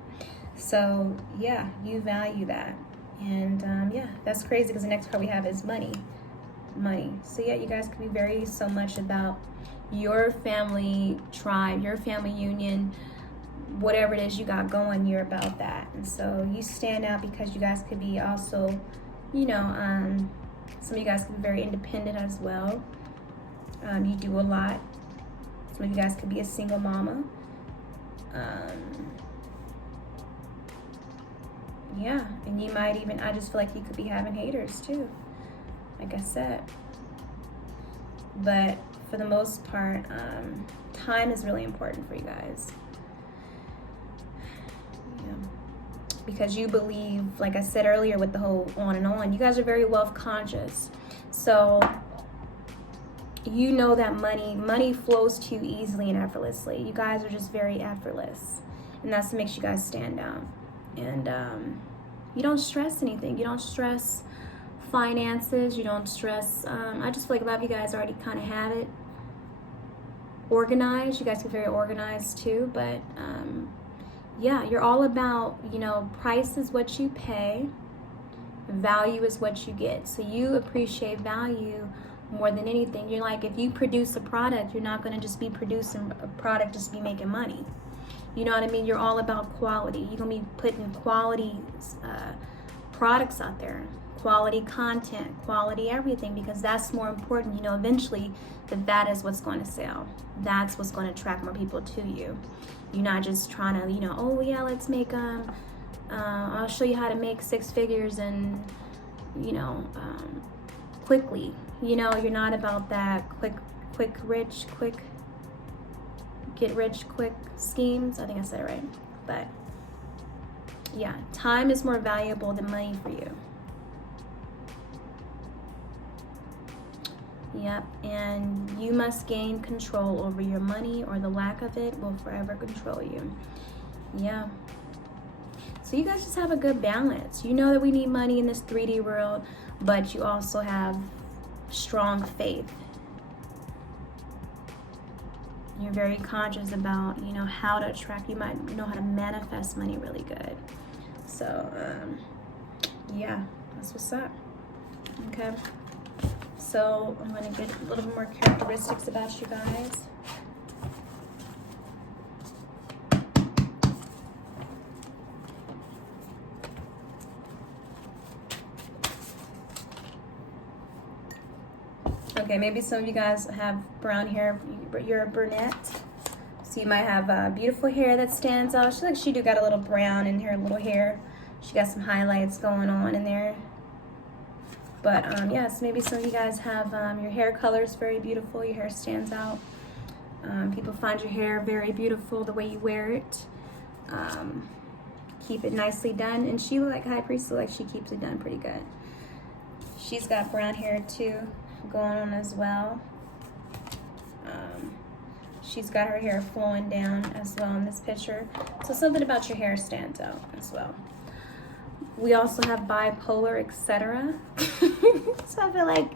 So yeah, you value that. And yeah, that's crazy because the next card we have is money. So yeah, you guys could be very so much about your family tribe, your family union, whatever it is you got going, you're about that. And so you stand out because you guys could be also, you know, some of you guys could be very independent as well. You do a lot. Some of you guys could be a single mama. Yeah, and you might even, I just feel like you could be having haters too, like I said. But for the most part, time is really important for you guys. Yeah. Because you believe, like I said earlier with the whole on and on, you guys are very wealth conscious. So you know that money flows to you easily and effortlessly. You guys are just very effortless. And that's what makes you guys stand out. And you don't stress anything. You don't stress finances. You don't stress, I just feel like a lot of you guys already kind of have it organized. You guys are very organized too, but yeah, you're all about, you know, price is what you pay, value is what you get. So you appreciate value more than anything. You're like, if you produce a product, you're not going to just be producing a product just be making money. You know what I mean? You're all about quality. You're going to be putting quality products out there, quality content, quality everything, because that's more important. You know, eventually that is what's going to sell. That's what's going to attract more people to you. You're not just trying to, you know, oh yeah, let's make I'll show you how to make 6 figures and, you know, quickly. You know, you're not about that quick get rich quick schemes. I think I said it right. But yeah, time is more valuable than money for you. Yep, and you must gain control over your money, or the lack of it will forever control you. Yeah. So you guys just have a good balance. You know that we need money in this 3D world, but you also have strong faith. You're very conscious about, you know, how to attract. You might know how to manifest money really good. So, yeah, that's what's up. Okay. So I'm going to get a little more characteristics about you guys. Okay, maybe some of you guys have brown hair. You're a brunette. So you might have beautiful hair that stands out. She do got a little brown in her little hair. She got some highlights going on in there. But yes, maybe some of you guys have your hair color is very beautiful. Your hair stands out. People find your hair very beautiful the way you wear it. Keep it nicely done. And she, like High Priest, like she keeps it done pretty good. She's got brown hair too going on as well. She's got her hair flowing down as well in this picture. So something about your hair stands out as well. We also have bipolar, etc. So I feel like,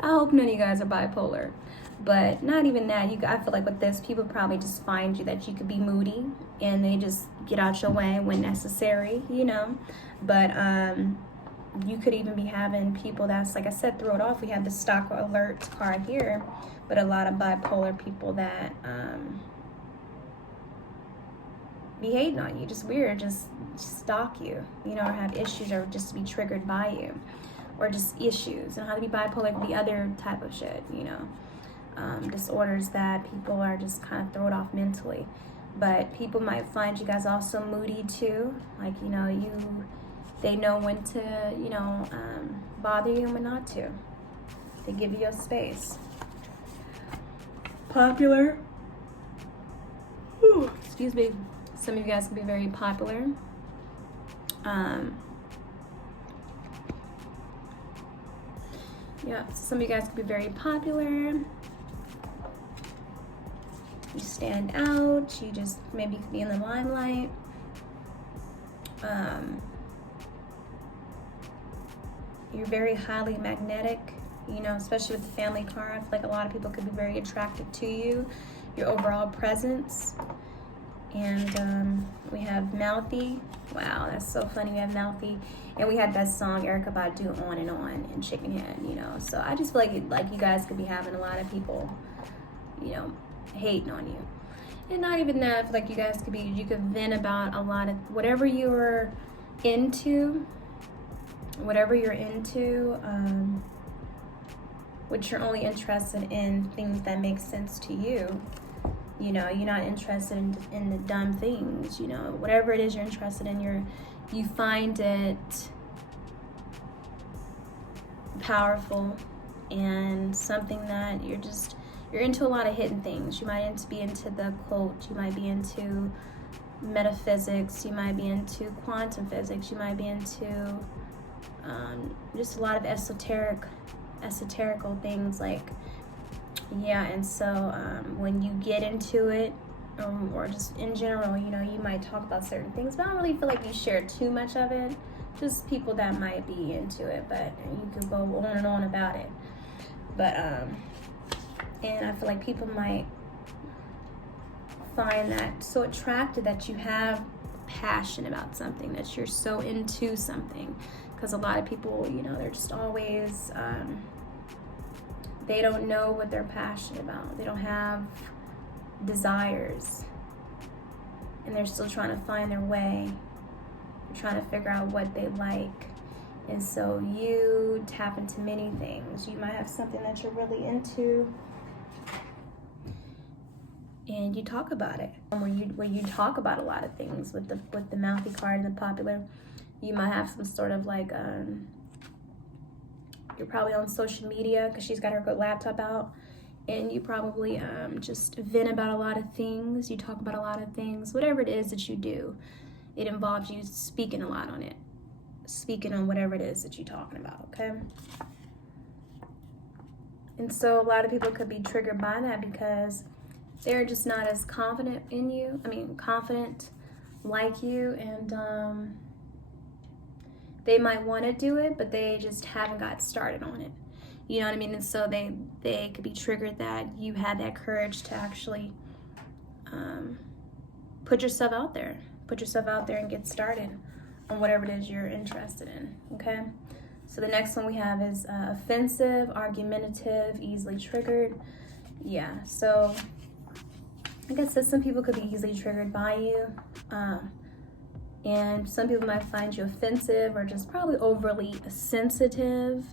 I hope none of you guys are bipolar. But not even that. I feel like with this, people probably just find you that you could be moody and they just get out your way when necessary, you know. But you could even be having people that's, like I said, throw it off. We have the stock alert card here, but a lot of bipolar people that be hating on you, just weird, just stalk you, you know, or have issues, or just be triggered by you, or just issues. And how to be bipolar could be other type of shit, you know. Disorders that people are just kind of thrown off mentally. But people might find you guys also moody too. Like, you know, they know when to, you know, bother you and when not to. They give you your space. Popular. Ooh, excuse me. Some of you guys can be very popular. Yeah, some of you guys can be very popular. You stand out, you just maybe could be in the limelight. You're very highly magnetic, you know, especially with the family card. I feel like a lot of people could be very attracted to you, your overall presence. And we have mouthy. Wow, that's so funny. We have mouthy. And we had that song Erykah Badu, On and On, and Chicken Head, you know. So I just feel like you guys could be having a lot of people, you know, hating on you. And not even that, I feel like you could vent about a lot of whatever you're into, which you're only interested in things that make sense to you. You know, you're not interested in the dumb things, you know. Whatever it is you're interested in, you find it powerful and something that you're into a lot of hidden things. You might be into the occult, you might be into metaphysics, you might be into quantum physics, you might be into just a lot of esoterical things, like, yeah. And so when you get into it, or just in general, you know, you might talk about certain things, but I don't really feel like you share too much of it. Just people that might be into it, but you could go on and on about it. But and I feel like people might find that so attractive that you have passion about something, that you're so into something. Because a lot of people, you know, they're just always, they don't know what they're passionate about. They don't have desires. And they're still trying to find their way. They're trying to figure out what they like. And so you tap into many things. You might have something that you're really into, and you talk about it. Where you talk about a lot of things with the mouthy card and the popular. You might have some sort of like, you're probably on social media because she's got her laptop out, and you probably just vent about a lot of things. You talk about a lot of things. Whatever it is that you do, it involves you speaking a lot on it. Speaking on whatever it is that you're talking about, okay? And so a lot of people could be triggered by that because they're just not as confident in you. Confident like you, and they might want to do it, but they just haven't got started on it. You know what I mean? And so they could be triggered that you had that courage to actually put yourself out there. Put yourself out there and get started on whatever it is you're interested in, okay? So the next one we have is offensive, argumentative, easily triggered. Yeah, so like I said, some people could be easily triggered by you. And some people might find you offensive or just probably overly sensitive,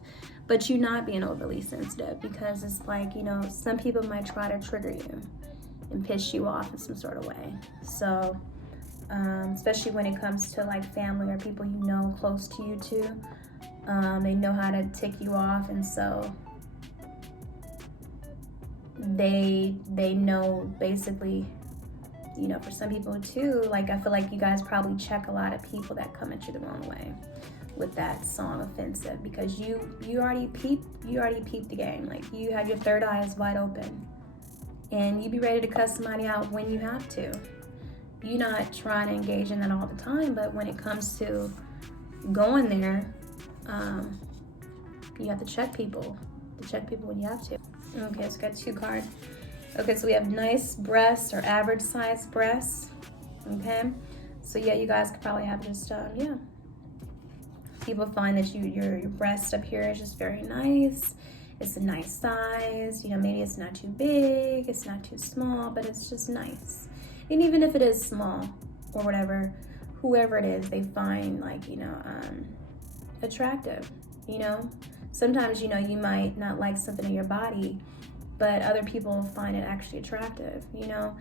but you not being overly sensitive, because it's like, you know, some people might try to trigger you and piss you off in some sort of way. So especially when it comes to like family or people you know close to you too, they know how to tick you off, and so they know basically, you know, for some people too, like I feel like you guys probably check a lot of people that come at you the wrong way with that song offensive, because you already peeped the game. Like, you have your third eye is wide open, and you be ready to cuss somebody out when you have to. You're not trying to engage in that all the time, but when it comes to, going there, you have to check people. When you have to. Okay, so got 2 cards. Okay, so we have nice breasts or average size breasts. Okay, so yeah, you guys could probably have just yeah. People find that your breast up here is just very nice. It's a nice size. You know, maybe it's not too big, it's not too small, but it's just nice. And even if it is small or whatever, whoever it is, they find like, you know, attractive, you know. Sometimes, you know, you might not like something in your body, but other people find it actually attractive, you know.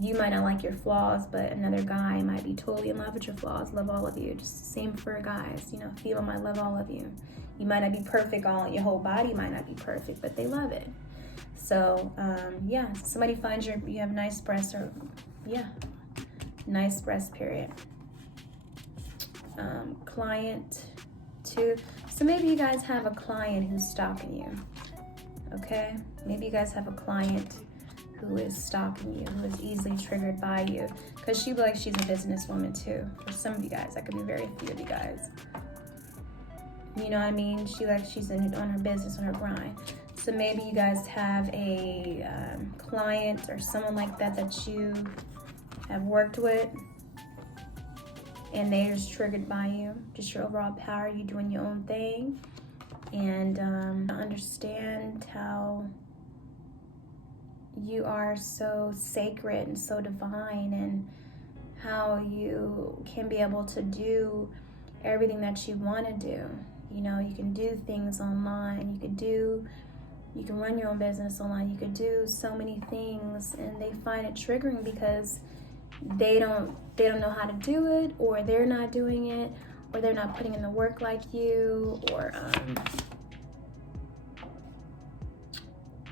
You might not like your flaws, but another guy might be totally in love with your flaws, love all of you. Just the same for guys, you know, female might love all of you. You might not be perfect, your whole body might not be perfect, but they love it. So, yeah, somebody finds you have nice breasts, or, yeah, nice breast, period. Client 2. So maybe you guys have a client who's stalking you, okay? Maybe you guys have a client who is stalking you, who is easily triggered by you, because she like she's a businesswoman too. For some of you guys, that could be very few of you guys. You know what I mean? She's on her business, on her grind. So maybe you guys have a client or someone like that that you have worked with, and they're just triggered by you, just your overall power, you doing your own thing, and understand how you are so sacred and so divine, and how you can be able to do everything that you want to do. You know, you can do things online, you can run your own business online, you can do so many things, and they find it triggering because they don't know how to do it, or they're not doing it, or they're not putting in the work like you, or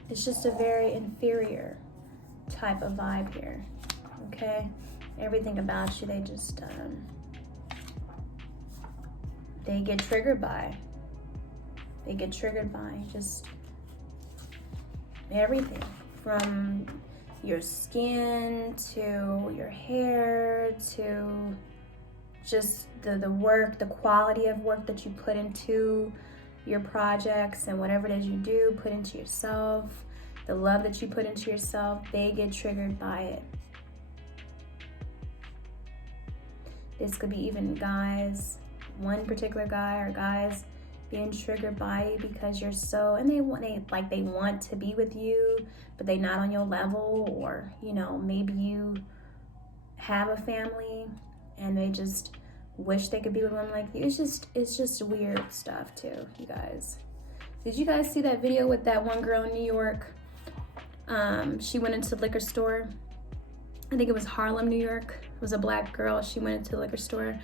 it's just a very inferior type of vibe here, okay? Everything about you, they just, they get triggered by. They get triggered by just everything, from your skin to your hair to just the work, the quality of work that you put into your projects, and whatever it is you do, put into yourself, the love that you put into yourself, they get triggered by it. This could be even guys, one particular guy or guys being triggered by you because you're so, and they want to be with you, but they're not on your level, or, you know, maybe you have a family and they just wish they could be with one like you. It's just weird stuff too, you guys. Did you guys see that video with that one girl in New York? She went into the liquor store. I think it was Harlem, New York. It was a black girl. She went into the liquor store,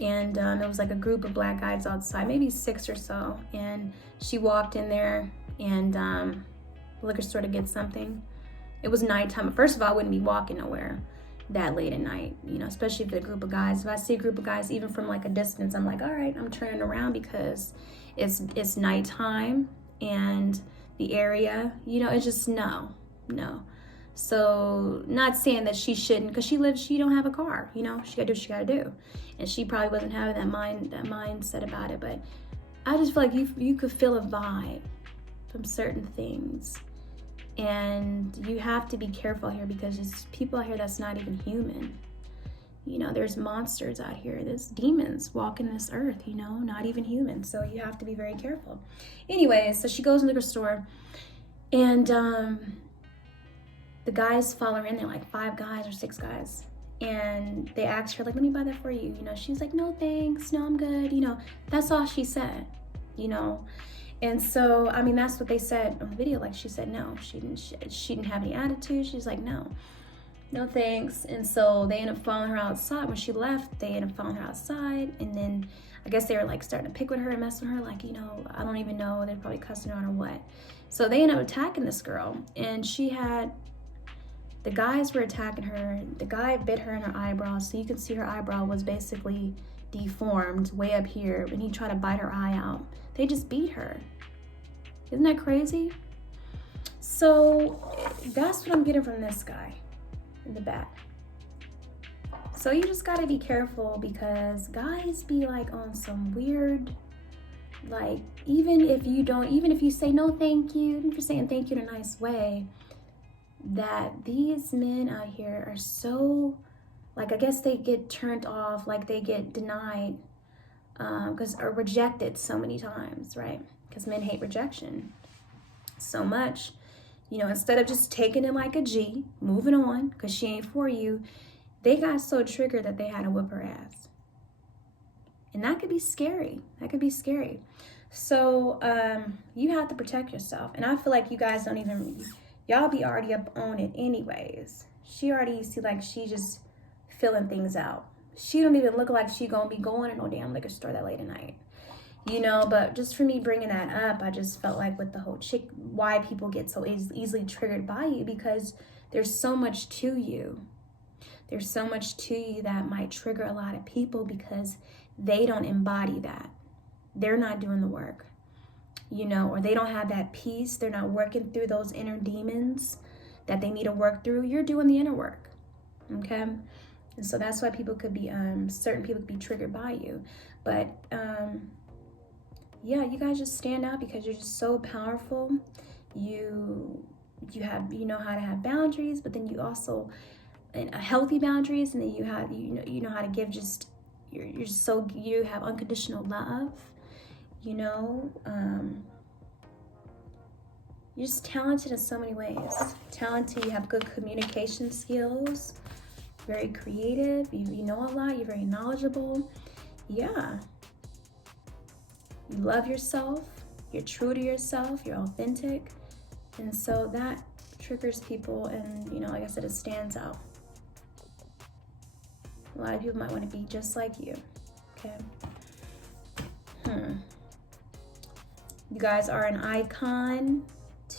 and it was like a group of black guys outside, maybe 6 or so. And she walked in there and the liquor store to get something. It was nighttime. First of all, I wouldn't be walking nowhere that late at night, you know, especially if it's a group of guys. If I see a group of guys, even from like a distance, I'm like, all right, I'm turning around, because it's nighttime and the area, you know, it's just no. So not saying that she shouldn't, because she don't have a car, you know, she gotta do what she gotta do. And she probably wasn't having that mindset about it, but I just feel like you could feel a vibe from certain things. And you have to be careful here, because there's people out here that's not even human. You know, there's monsters out here. There's demons walking this earth, you know, not even human. So you have to be very careful. Anyway, so she goes into the store, and the guys follow her in there, like 5 guys or 6 guys. And they ask her, like, let me buy that for you. You know, she's like, no, thanks. No, I'm good. You know, that's all she said, you know. And so, I mean, that's what they said on the video. Like, she said no. She didn't have any attitude. She's like, no thanks. And so they ended up following her outside. When she left, they ended up following her outside. And then I guess they were like starting to pick with her and mess with her. Like, you know, I don't even know. They're probably cussing her out or what. So they ended up attacking this girl. And the guys were attacking her. The guy bit her in her eyebrow. So you can see her eyebrow was basically deformed way up here. And he tried to bite her eye out. They just beat her. Isn't that crazy? So that's what I'm getting from this guy in the back. So you just gotta be careful, because guys be like on some weird, like, even if you say no thank you, even if you're saying thank you in a nice way, that these men out here are so, like, I guess they get turned off, like they get denied, or rejected so many times, right? Because men hate rejection so much. You know, instead of just taking it like a G, moving on, because she ain't for you, they got so triggered that they had to whip her ass. And that could be scary. That could be scary. So you have to protect yourself. And I feel like you guys don't even, y'all be already up on it anyways. She already see like she just filling things out. She don't even look like she gonna be going to no damn liquor store that late at night. You know, but just for me bringing that up, I just felt like with the whole why people get so easily triggered by you, because there's so much to you. There's so much to you that might trigger a lot of people because they don't embody that. They're not doing the work, you know, or they don't have that peace. They're not working through those inner demons that they need to work through. You're doing the inner work, okay? And so that's why people could be, certain people could be triggered by you. But yeah, you guys just stand out because you're just so powerful. You know how to have boundaries, but then you also healthy boundaries, and then you know how to give just you have unconditional love, you know. You're just talented in so many ways. Talented, you have good communication skills, very creative, you know a lot, you're very knowledgeable. Yeah, you love yourself, you're true to yourself, you're authentic, and so that triggers people, and you know, like I said, it stands out. A lot of people might want to be just like you, okay? You guys are an icon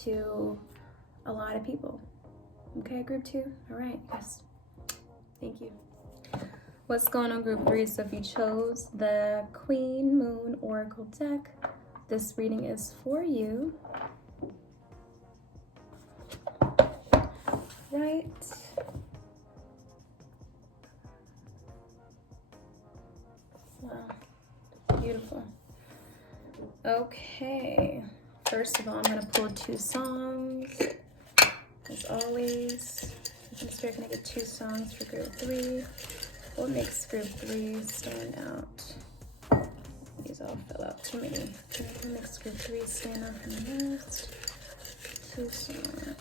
to a lot of people, okay? Group 2, all right, yes. Thank you. What's going on, group 3? So if you chose the Queen Moon Oracle deck, this reading is for you. Right. Wow, beautiful. Okay, first of all, I'm gonna pull 2 songs, as always. I'm just gonna get 2 songs for group 3. What makes group 3 stand out? These all fell out too many. What makes group 3 stand out from the rest? 2 songs.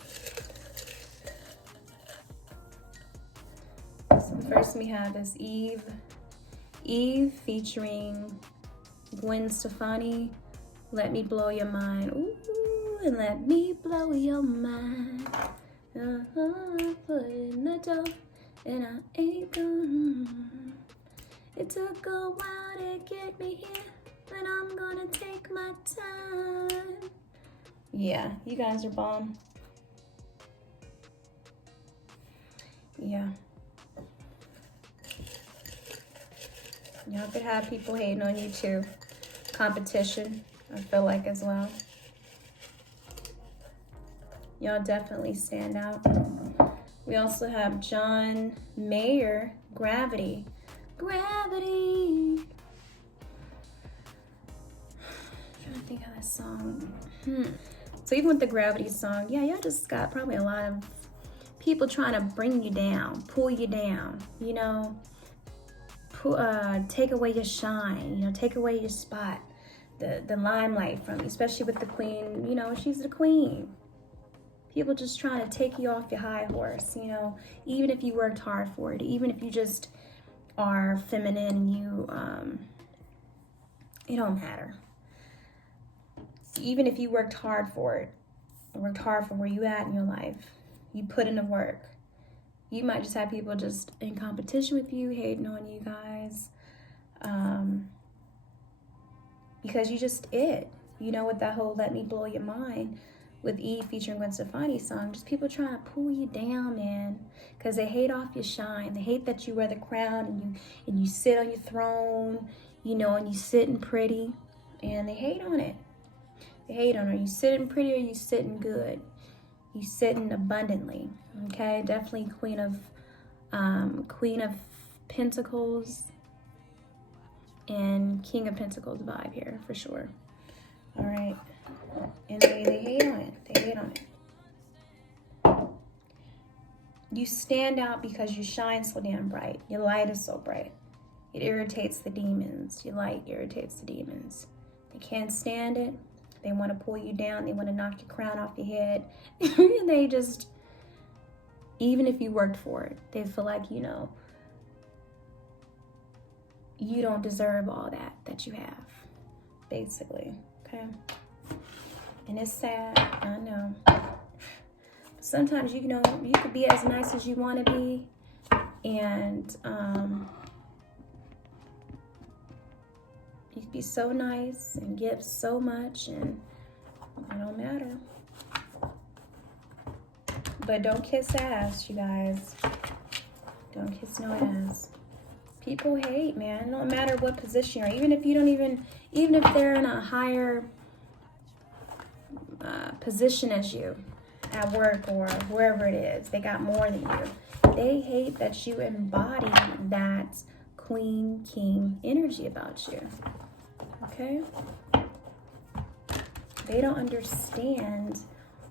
So first we have this Eve featuring Gwen Stefani. Let me blow your mind. Ooh, and let me blow your mind. Put in the dough, and I ain't gonna. It took a while to get me here, but I'm gonna take my time. Yeah, you guys are bomb. Yeah. Y'all could have people hating on you too. Competition, I feel like, as well. Y'all definitely stand out. We also have John Mayer, Gravity. Gravity. I'm trying to think of this song. So even with the Gravity song, yeah, y'all just got probably a lot of people trying to bring you down, pull you down, you know. Take away your shine, you know, take away your spot, the limelight from you, especially with the queen. You know, she's the queen. People just trying to take you off your high horse, you know, even if you worked hard for it, even if you just are feminine and you, it don't matter. Even if you worked hard for it, worked hard for where you at in your life, you put in the work, you might just have people just in competition with you, hating on you guys, because you just it. You know, with that whole Let Me Blow Your Mind with Eve featuring Gwen Stefani song, just people trying to pull you down, man, because they hate off your shine. They hate that you wear the crown and you sit on your throne, you know, and you sitting pretty, and they hate on it. They hate on her. You sitting pretty or you sitting good? You sitting abundantly, okay? Definitely queen of Pentacles and King of Pentacles vibe here for sure. All right. And they hate on it. They hate on it. You stand out because you shine so damn bright. Your light is so bright. It irritates the demons. Your light irritates the demons. They can't stand it. They want to pull you down. They want to knock your crown off your head. They just, even if you worked for it, they feel like, you know, you don't deserve all that you have, basically, okay? And it's sad, I know. Sometimes, you know, you could be as nice as you want to be, and you could be so nice and give so much, and it don't matter. But don't kiss ass, you guys. Don't kiss no ass. People hate, man. No matter what position you're in. Even if you don't even if they're in a higher position as you at work or wherever it is, they got more than you. They hate that you embody that queen, king energy about you. Okay? They don't understand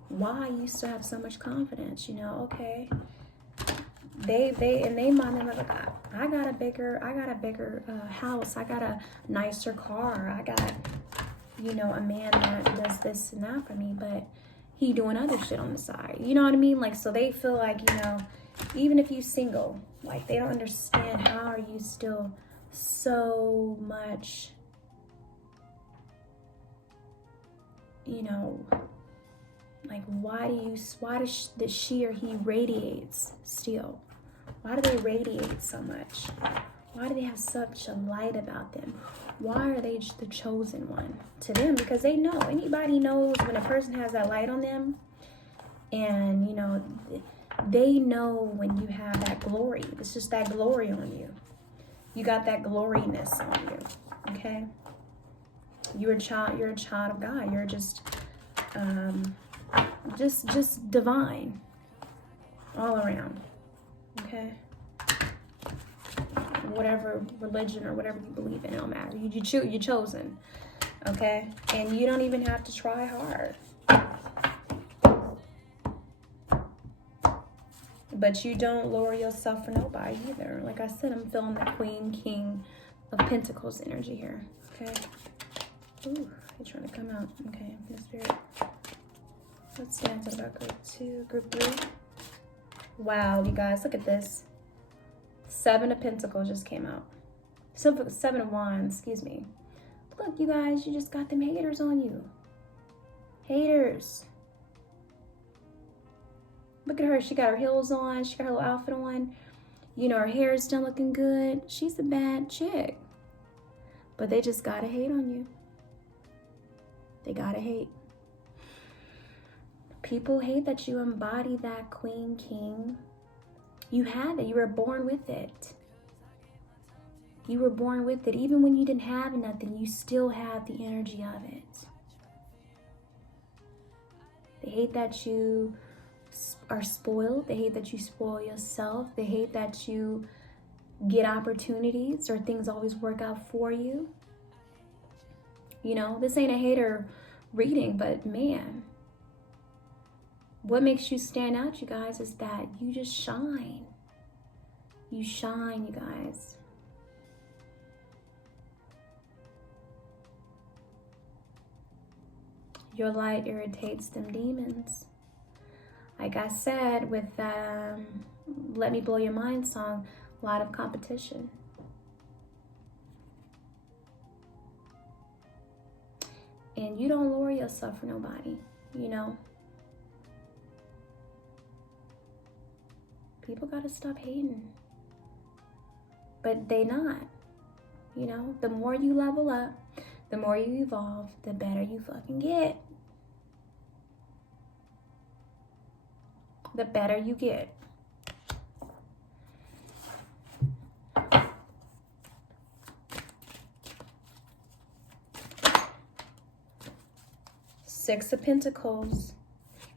why you still have so much confidence, you know, okay? They in their mind, they're like, I got a bigger house, I got a nicer car, I got, you know, a man that does this and that for me, but he doing other shit on the side. You know what I mean? Like, so they feel like, you know, even if you single, like, they don't understand how are you still so much, you know, like, why does she or he radiates still? Why do they radiate so much? Why do they have such a light about them? Why are they the chosen one to them? Because they know, anybody knows when a person has that light on them, and, you know, they know when you have that glory. It's just that glory on you. You got that gloriness on you, okay? You're a child of God. You're just divine all around, okay? Whatever religion or whatever you believe in, it don't matter. You're chosen, okay? And you don't even have to try hard. But you don't lower yourself for nobody either. Like I said, I'm feeling the Queen, King of Pentacles energy here, okay? Ooh, they're trying to come out. Okay, in the spirit. Let's stand to about group 2, group 3. Wow, you guys, look at this. 7 of Pentacles just came out. 7 of Wands, excuse me. Look, you guys, you just got them haters on you. Haters. Look at her. She got her heels on. She got her little outfit on. You know, her hair is still looking good. She's a bad chick. But they just gotta hate on you. They gotta hate. People hate that you embody that queen, king. You have it. You were born with it. You were born with it. Even when you didn't have nothing, you still have the energy of it. They hate that you are spoiled. They hate that you spoil yourself. They hate that you get opportunities or things always work out for you. You know, this ain't a hater reading, but man, what makes you stand out, you guys, is that you just shine. You shine, you guys. Your light irritates them demons. Like I said, with Let Me Blow Your Mind song, a lot of competition. And you don't lower yourself for nobody, you know. People gotta stop hating. But they not, you know. The more you level up, the more you evolve, the better you fucking get. The better you get. Six of Pentacles.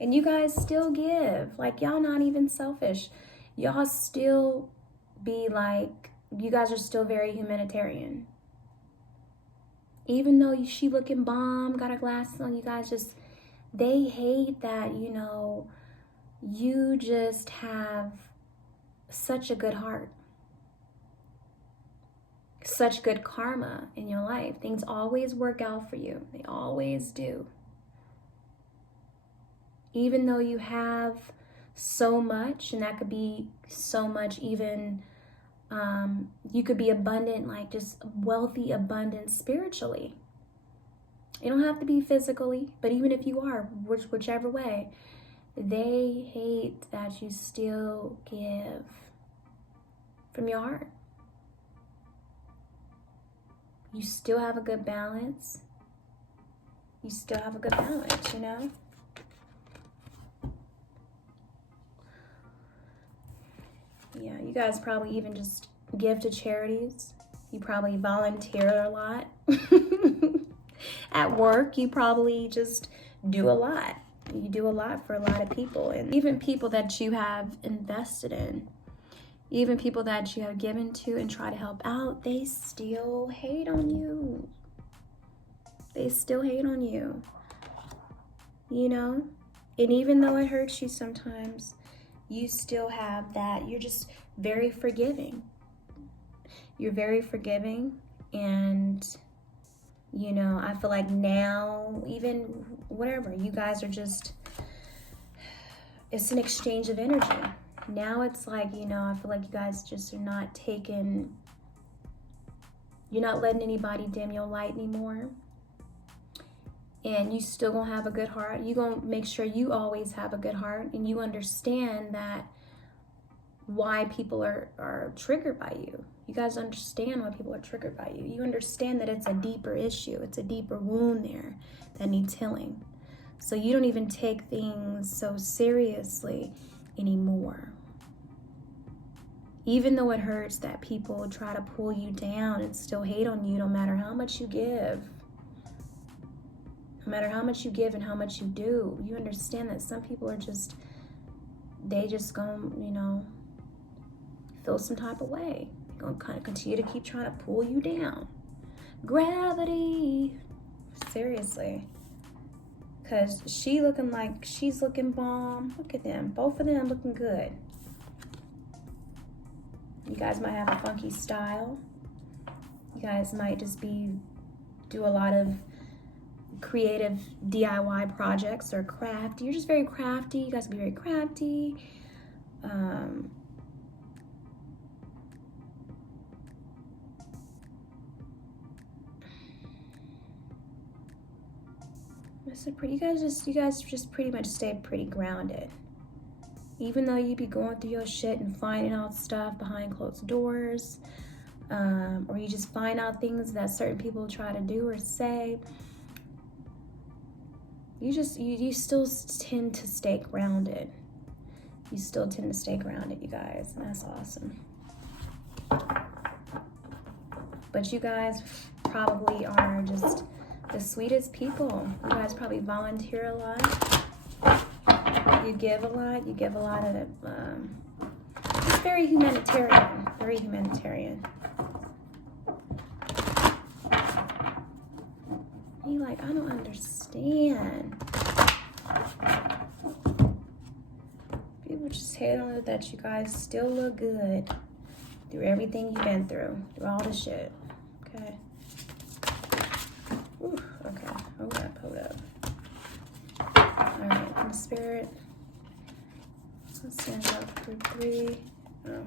And you guys still give. Like, y'all not even selfish. Y'all still be like you guys are still very humanitarian. Even though she looking bomb, got her glasses on, you guys just, they hate that, you know, you just have such a good heart. Such good karma in your life. Things always work out for you. They always do. Even though you have so much, and that could be so much even, you could be abundant, like just wealthy, abundant spiritually. You don't have to be physically, but even if you are, whichever way, they hate that you still give from your heart. You still have a good balance. You still have a good balance, you know? Yeah, you guys probably even just give to charities. You probably volunteer a lot. At work, you probably just do a lot. You do a lot for a lot of people. And even people that you have invested in, even people that you have given to and try to help out, they still hate on you. They still hate on you. You know? And even though it hurts you sometimes, you still have that. You're just very forgiving. You're very forgiving. And, you know, I feel like now, even whatever, you guys are just, it's an exchange of energy. Now it's like, you know, I feel like you guys just are not taking, you're not letting anybody dim your light anymore. And you still gonna have a good heart. You gonna make sure you always have a good heart, and you understand that why people are triggered by you. You guys understand why people are triggered by you. You understand that it's a deeper issue. It's a deeper wound there that needs healing. So you don't even take things so seriously anymore. Even though it hurts that people try to pull you down and still hate on you, no matter how much you give. No matter how much you give and how much you do, you understand that some people are just, they just gonna, you know, feel some type of way. They're gonna kind of continue to keep trying to pull you down. Gravity. Seriously. Because she looking like, she's looking bomb. Look at them. Both of them looking good. You guys might have a funky style. You guys might just do a lot of creative DIY projects or crafty. You're just very crafty. You guys can be very crafty. You guys just pretty much stay pretty grounded. Even though you be going through your shit and finding out stuff behind closed doors, or you just find out things that certain people try to do or say, you still tend to stay grounded. You still tend to stay grounded, you guys. And that's awesome. But you guys probably are just the sweetest people. You guys probably volunteer a lot. You give a lot. You give a lot of it's very humanitarian. Very humanitarian. You like, I don't understand. People just hate on it that you guys still look good through everything you've been through all the shit. Okay. Ooh, okay. Hold up. All right, in the spirit. Let's send out for 3. Oh,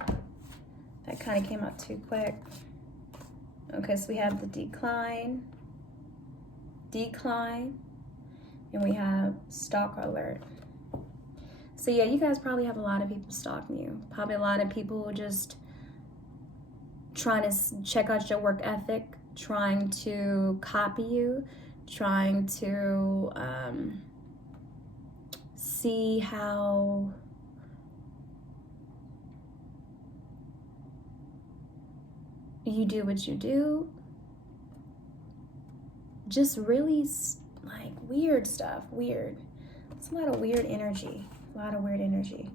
that kind of came out too quick. Okay, so we have the decline, and we have stalker alert. So yeah, you guys probably have a lot of people stalking you. Probably a lot of people just trying to check out your work ethic, trying to copy you, trying to see how you do what you do. Just really like weird stuff. Weird. It's a lot of weird energy. A lot of weird energy.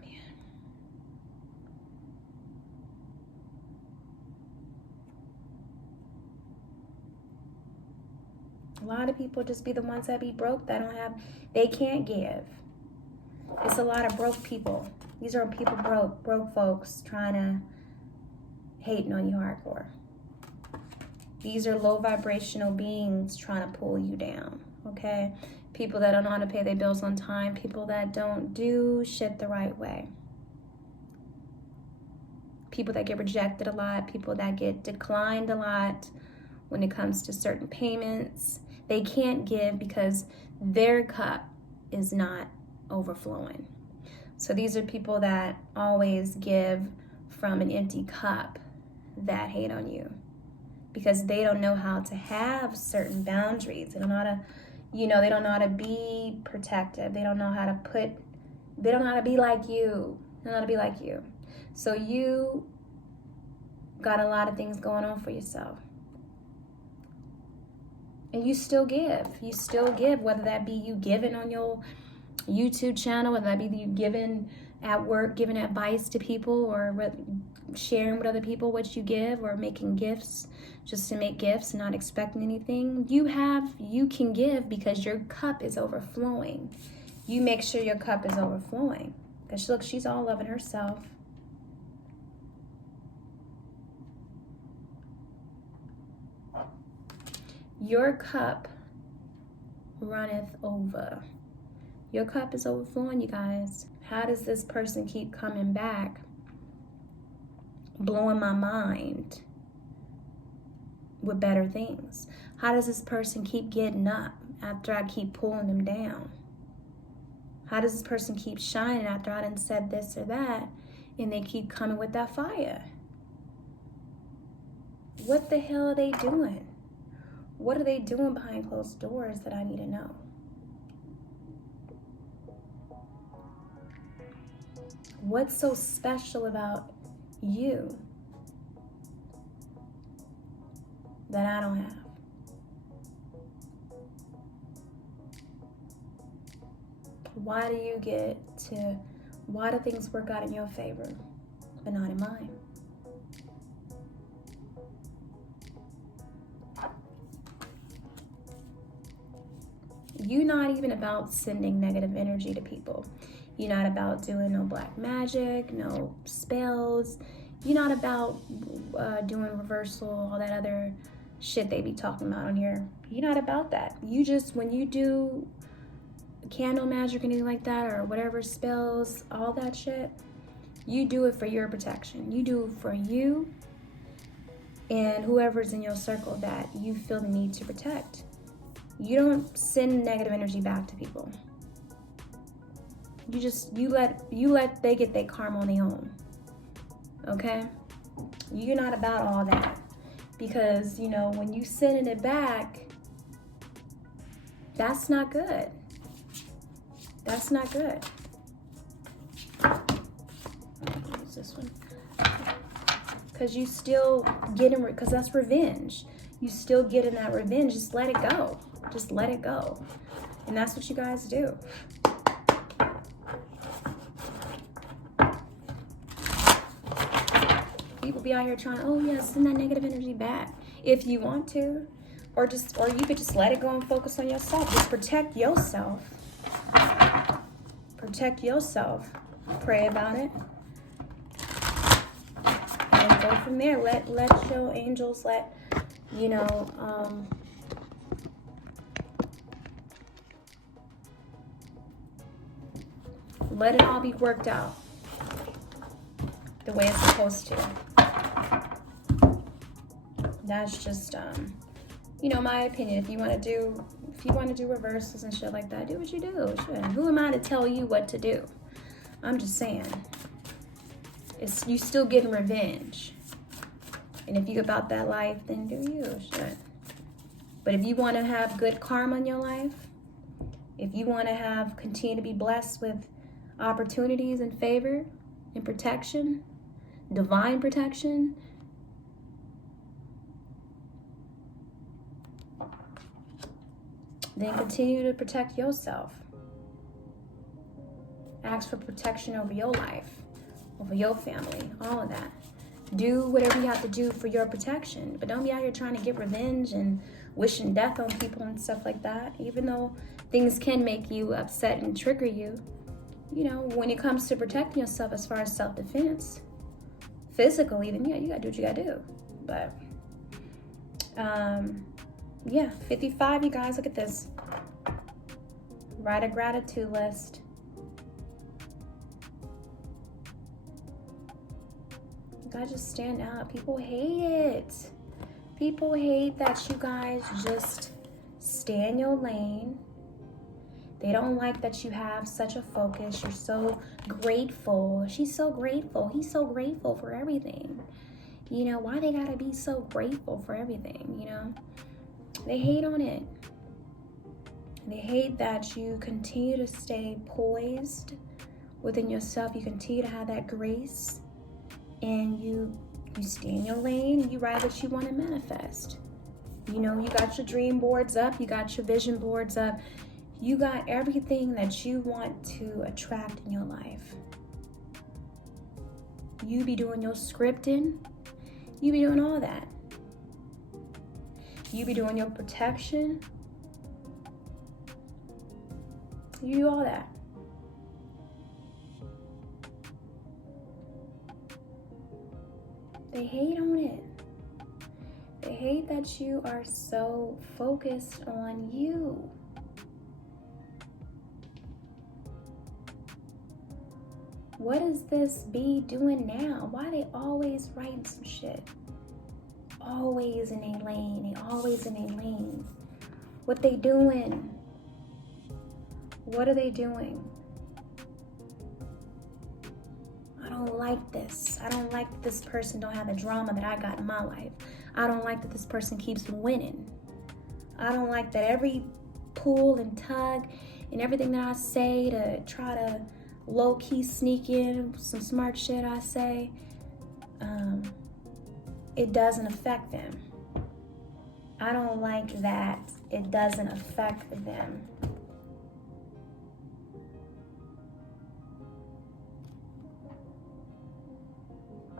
Man. A lot of people just be the ones that be broke, that don't have, they can't give. It's a lot of broke people. These are people broke folks trying to hating on you hardcore. These are low vibrational beings trying to pull you down, okay? People that don't know how to pay their bills on time, people that don't do shit the right way. People that get rejected a lot, people that get declined a lot when it comes to certain payments. They can't give because their cup is not overflowing. So these are people that always give from an empty cup that hate on you because they don't know how to have certain boundaries. They don't know how to, they don't know how to be protective. They don't know how to be like you. They don't know how to be like you. So you got a lot of things going on for yourself. And you still give. You still give, whether that be you giving on your YouTube channel, whether that be you giving at work, giving advice to people, or sharing with other people what you give, or making gifts just to make gifts, not expecting anything. You can give because your cup is overflowing. You make sure your cup is overflowing. Because look, she's all loving herself. Your cup runneth over. Your cup is overflowing, you guys. How does this person keep coming back, blowing my mind with better things? How does this person keep getting up after I keep pulling them down? How does this person keep shining after I done said this or that, and they keep coming with that fire? What the hell are they doing? What are they doing behind closed doors that I need to know? What's so special about you that I don't have? Why do things work out in your favor, but not in mine? You're not even about sending negative energy to people. You're not about doing no black magic, no spells. You're not about doing reversal, all that other shit they be talking about on here. You're not about that. You just, when you do candle magic or anything like that, or whatever spells, all that shit, you do it for your protection. You do it for you and whoever's in your circle that you feel the need to protect. You don't send negative energy back to people. You let they get their karma on their own. Okay? You're not about all that. Because, when you sending it back, that's not good. That's not good. What's this one? Because you still getting, because that's revenge. You still getting that revenge. Just let it go. Just let it go. And that's what you guys do. People be out here trying, send that negative energy back if you want to. Or you could just let it go and focus on yourself. Just protect yourself. Protect yourself. Pray about it. And go from there. Let your angels, let it all be worked out the way it's supposed to. That's just my opinion. If you want to do reversals and shit like that, do what you do. Shit. Who am I to tell you what to do? I'm just saying. You still getting revenge. And if you about that life, then do you. Shit. But if you want to have good karma in your life, if you want to continue to be blessed with opportunities and favor and protection, divine protection, then continue to protect yourself. Ask for protection over your life, over your family, all of that. Do whatever you have to do for your protection, but don't be out here trying to get revenge and wishing death on people and stuff like that. Even though things can make you upset and trigger you, you know, when it comes to protecting yourself as far as self-defense, physical even, yeah, you gotta do what you gotta do. But yeah, 55, you guys, look at this. Write a gratitude list. You guys just stand out. People hate it. People hate that you guys just stay in your lane. They don't like that you have such a focus. You're so grateful. She's so grateful. He's so grateful for everything. You know, why they gotta be so grateful for everything, you know? They hate on it. They hate that you continue to stay poised within yourself. You continue to have that grace, and you stay in your lane, and you write what you want to manifest. You know, you got your dream boards up, you got your vision boards up, you got everything that you want to attract in your life. You be doing your scripting, you be doing all that. You be doing your protection. You do all that. They hate on it. They hate that you are so focused on you. What is this bee doing now? Why they always writing some shit? Always in a lane. They always in a lane. What they doing? What are they doing? I don't like this. I don't like that this person don't have the drama that I got in my life. I don't like that this person keeps winning. I don't like that every pull and tug and everything that I say to try to low-key sneak in some smart shit I say, it doesn't affect them. I don't like that it doesn't affect them.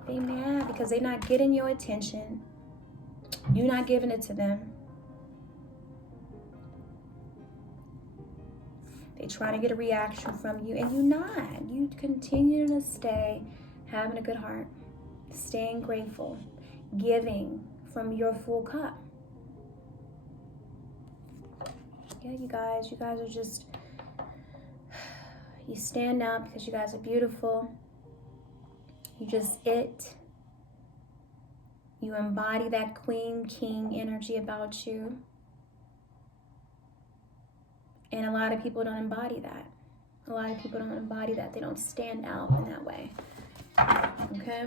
They mad because they're not getting your attention. You're not giving it to them. They trying to get a reaction from you, and you're not. You continue to stay having a good heart, staying grateful, giving from your full cup. Yeah, you guys are just, you stand out because you guys are beautiful. You just You embody that queen, king energy about you. And a lot of people don't embody that. A lot of people don't embody that. They don't stand out in that way. Okay?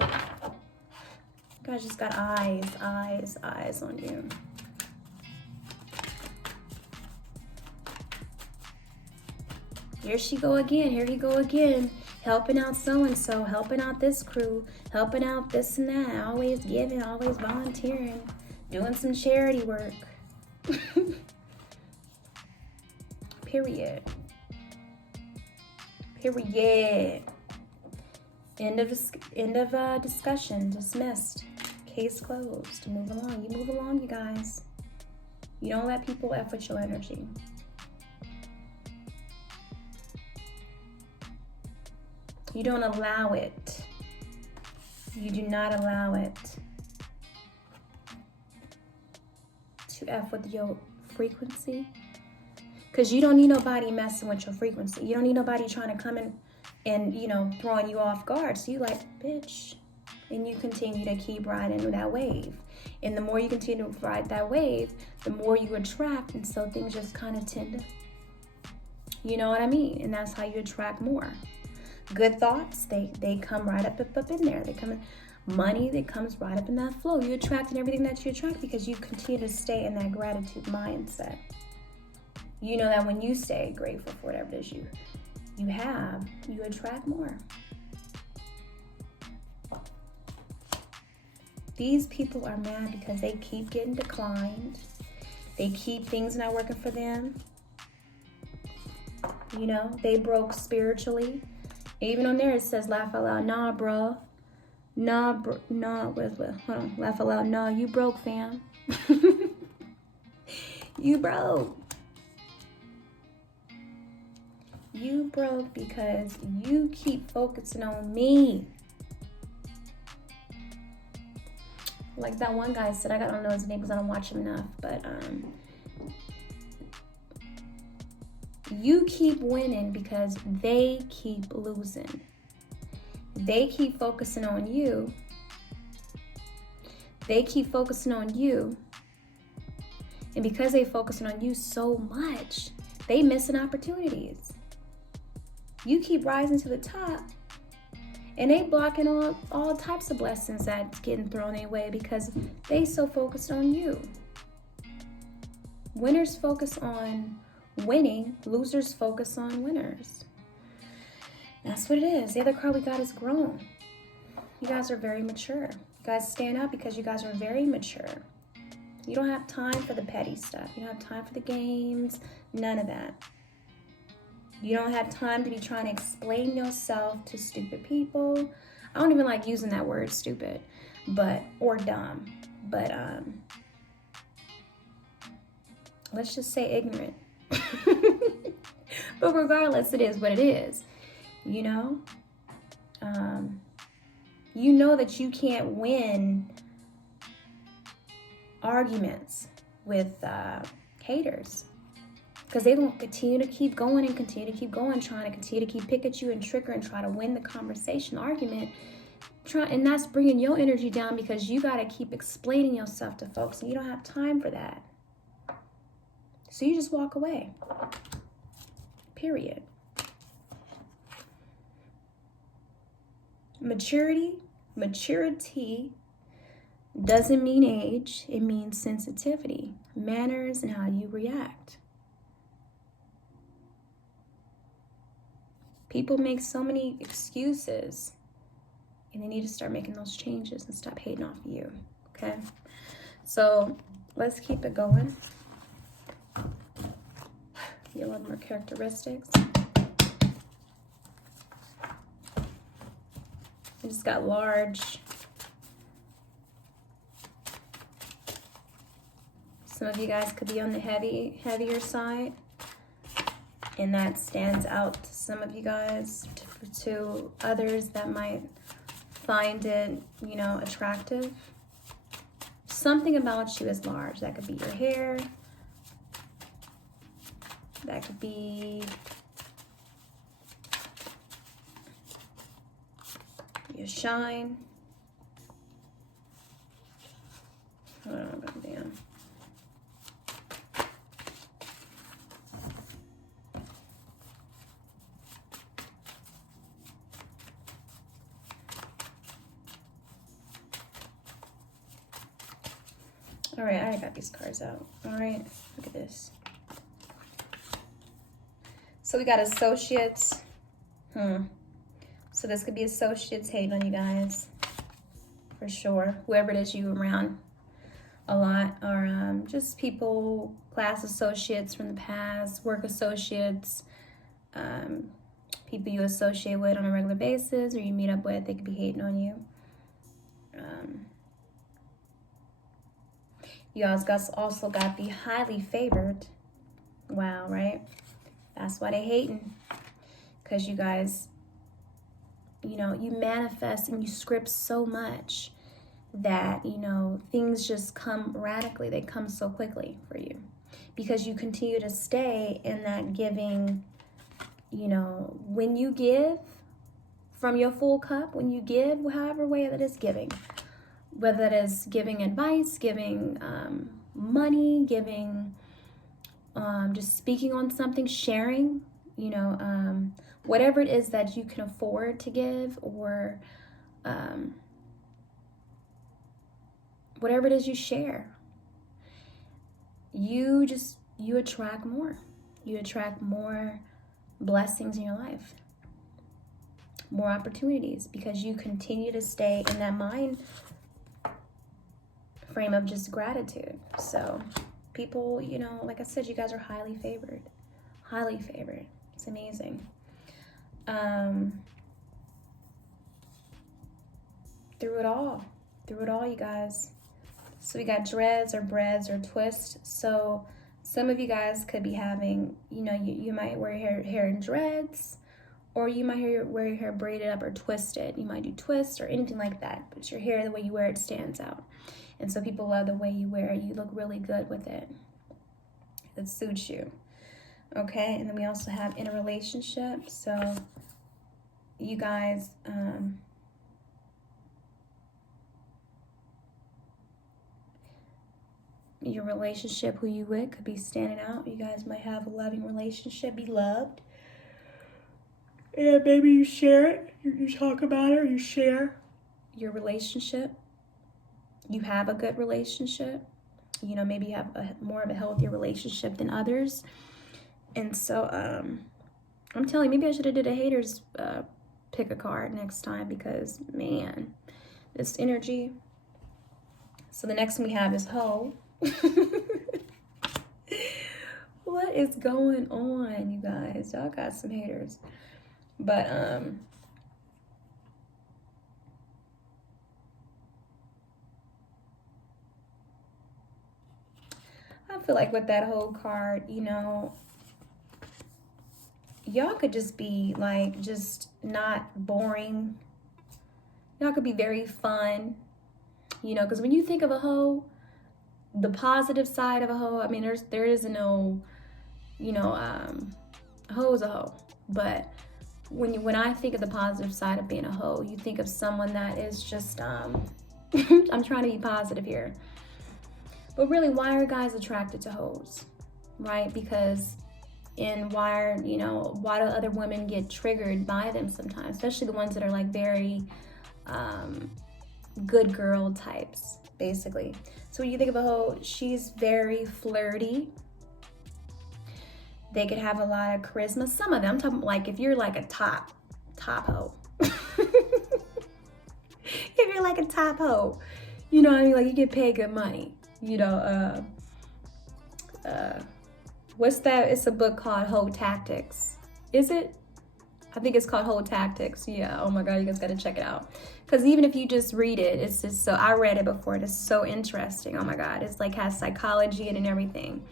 You guys just got eyes on you. Here she go again. Here he go again. Helping out so-and-so. Helping out this crew. Helping out this and that. Always giving. Always volunteering. Doing some charity work. Period. Period. End of discussion. Dismissed. Case closed. Move along. You move along, you guys. You don't let people F with your energy. You don't allow it. You do not allow it to F with your frequency. Because you don't need nobody messing with your frequency. You don't need nobody trying to come in and, you know, throwing you off guard. So you like, bitch. And you continue to keep riding that wave. And the more you continue to ride that wave, the more you attract. And so things just kind of tend to, you know what I mean? And that's how you attract more. Good thoughts, they come right up in there. They come in. Money that comes right up in that flow. You attract everything that you attract because you continue to stay in that gratitude mindset. You know that when you stay grateful for whatever it is you have, you attract more. These people are mad because they keep getting declined. They keep things not working for them. You know, they broke spiritually. Even on there it says laugh out loud. Nah, bro. Hold on, laugh aloud. Nah, you broke, fam. You broke. You broke because you keep focusing on me. Like that one guy said, I don't know his name because I don't watch him enough, but you keep winning because they keep losing. They keep focusing on you. They keep focusing on you. And because they focusing on you so much, they missing opportunities. You keep rising to the top, and they blocking all types of blessings that's getting thrown their way because they so focused on you. Winners focus on winning, losers focus on winners. That's what it is. The other card we got is grown. You guys are very mature. You guys stand out because you guys are very mature. You don't have time for the petty stuff. You don't have time for the games, none of that. You don't have time to be trying to explain yourself to stupid people. I don't even like using that word, stupid, or dumb. But let's just say ignorant. But regardless, it is what it is. You know? You know that you can't win arguments with haters. Because they won't continue to keep going and continue to keep going, trying to continue to keep pick at you and trigger and try to win the conversation, argument. And that's bringing your energy down because you got to keep explaining yourself to folks and you don't have time for that. So you just walk away. Period. Maturity doesn't mean age. It means sensitivity, manners, and how you react. People make so many excuses, and they need to start making those changes and stop hating off you, okay? So let's keep it going. Get a little more characteristics. I just got large. Some of you guys could be on the heavier side. And that stands out to some of you guys. To others that might find it, attractive. Something about you is large. That could be your hair. That could be your shine. Hold on, goddamn. All right, I already got these cards out. All right, look at this. So we got associates. So this could be associates hating on you guys, for sure. Whoever it is you around a lot, or just people, class associates from the past, work associates, people you associate with on a regular basis or you meet up with, they could be hating on you. You guys also got the highly favored. Wow, right? That's why they hating. Because you guys, you manifest and you script so much that, things just come radically. They come so quickly for you. Because you continue to stay in that giving, when you give from your full cup, when you give, however way that is giving. Whether that is giving advice, giving money, giving, just speaking on something, sharing, whatever it is that you can afford to give, or whatever it is you share, you attract more. You attract more blessings in your life, more opportunities, because you continue to stay in that mind frame of just gratitude. So people, like I said, you guys are highly favored. Highly favored. It's amazing. through it all, you guys. So we got dreads or breads or twists. So some of you guys could be having, you know, you might wear your hair in dreads, or you might wear your hair braided up or twisted. You might do twists or anything like that. But your hair, the way you wear it, stands out. And so people love the way you wear it. You look really good with it. It suits you. Okay, and then we also have in a relationship. So you guys, your relationship, who you with, could be standing out. You guys might have a loving relationship, be loved. And maybe you share it, you talk about it, or you share your relationship. You have a good relationship. You know, maybe you have more of a healthier relationship than others. And so I'm telling you, maybe I should have did a haters pick a card next time, because man, this energy. So the next one we have is hoe. What is going on, you guys? Y'all got some haters. But I feel like with that whole card, you know, y'all could just be like, just not boring. Y'all could be very fun, you know, because when you think of a hoe, the positive side of a hoe, I mean, there is no, you know, a hoe is a hoe. But when I think of the positive side of being a hoe, you think of someone that is just, I'm trying to be positive here. But really, why are guys attracted to hoes, right? Because why do other women get triggered by them sometimes, especially the ones that are like very good girl types, basically. So when you think of a hoe, she's very flirty. They could have a lot of charisma. Some of them, I'm talking like if you're like a top hoe. If you're like a top hoe, you know what I mean? Like you get paid good money. You know, what's that? It's a book called Hoe Tactics. Is it? I think it's called Hoe Tactics. Yeah. Oh my God, you guys got to check it out. Because even if you just read it, it's just so, I read it before. It's so interesting. Oh my God. It's like has psychology in it and everything.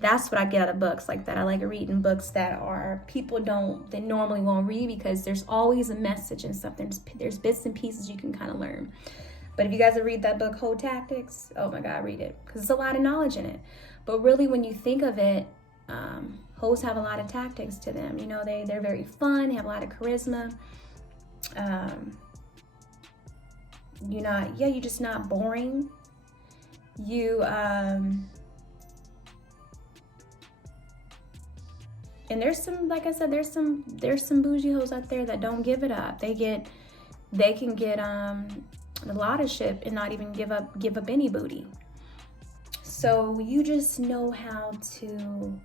That's what I get out of books like that. I like reading books that are they normally won't read, because there's always a message and something. There's bits and pieces you can kind of learn. But if you guys have read that book, Hoe Tactics, oh my God, read it, because there's a lot of knowledge in it. But really, when you think of it, hoes have a lot of tactics to them. You know, they're very fun. They have a lot of charisma. You're just not boring. And there's some, like I said, there's some bougie hoes out there that don't give it up. They can get a lot of shit and not even give up any booty. So you just know how to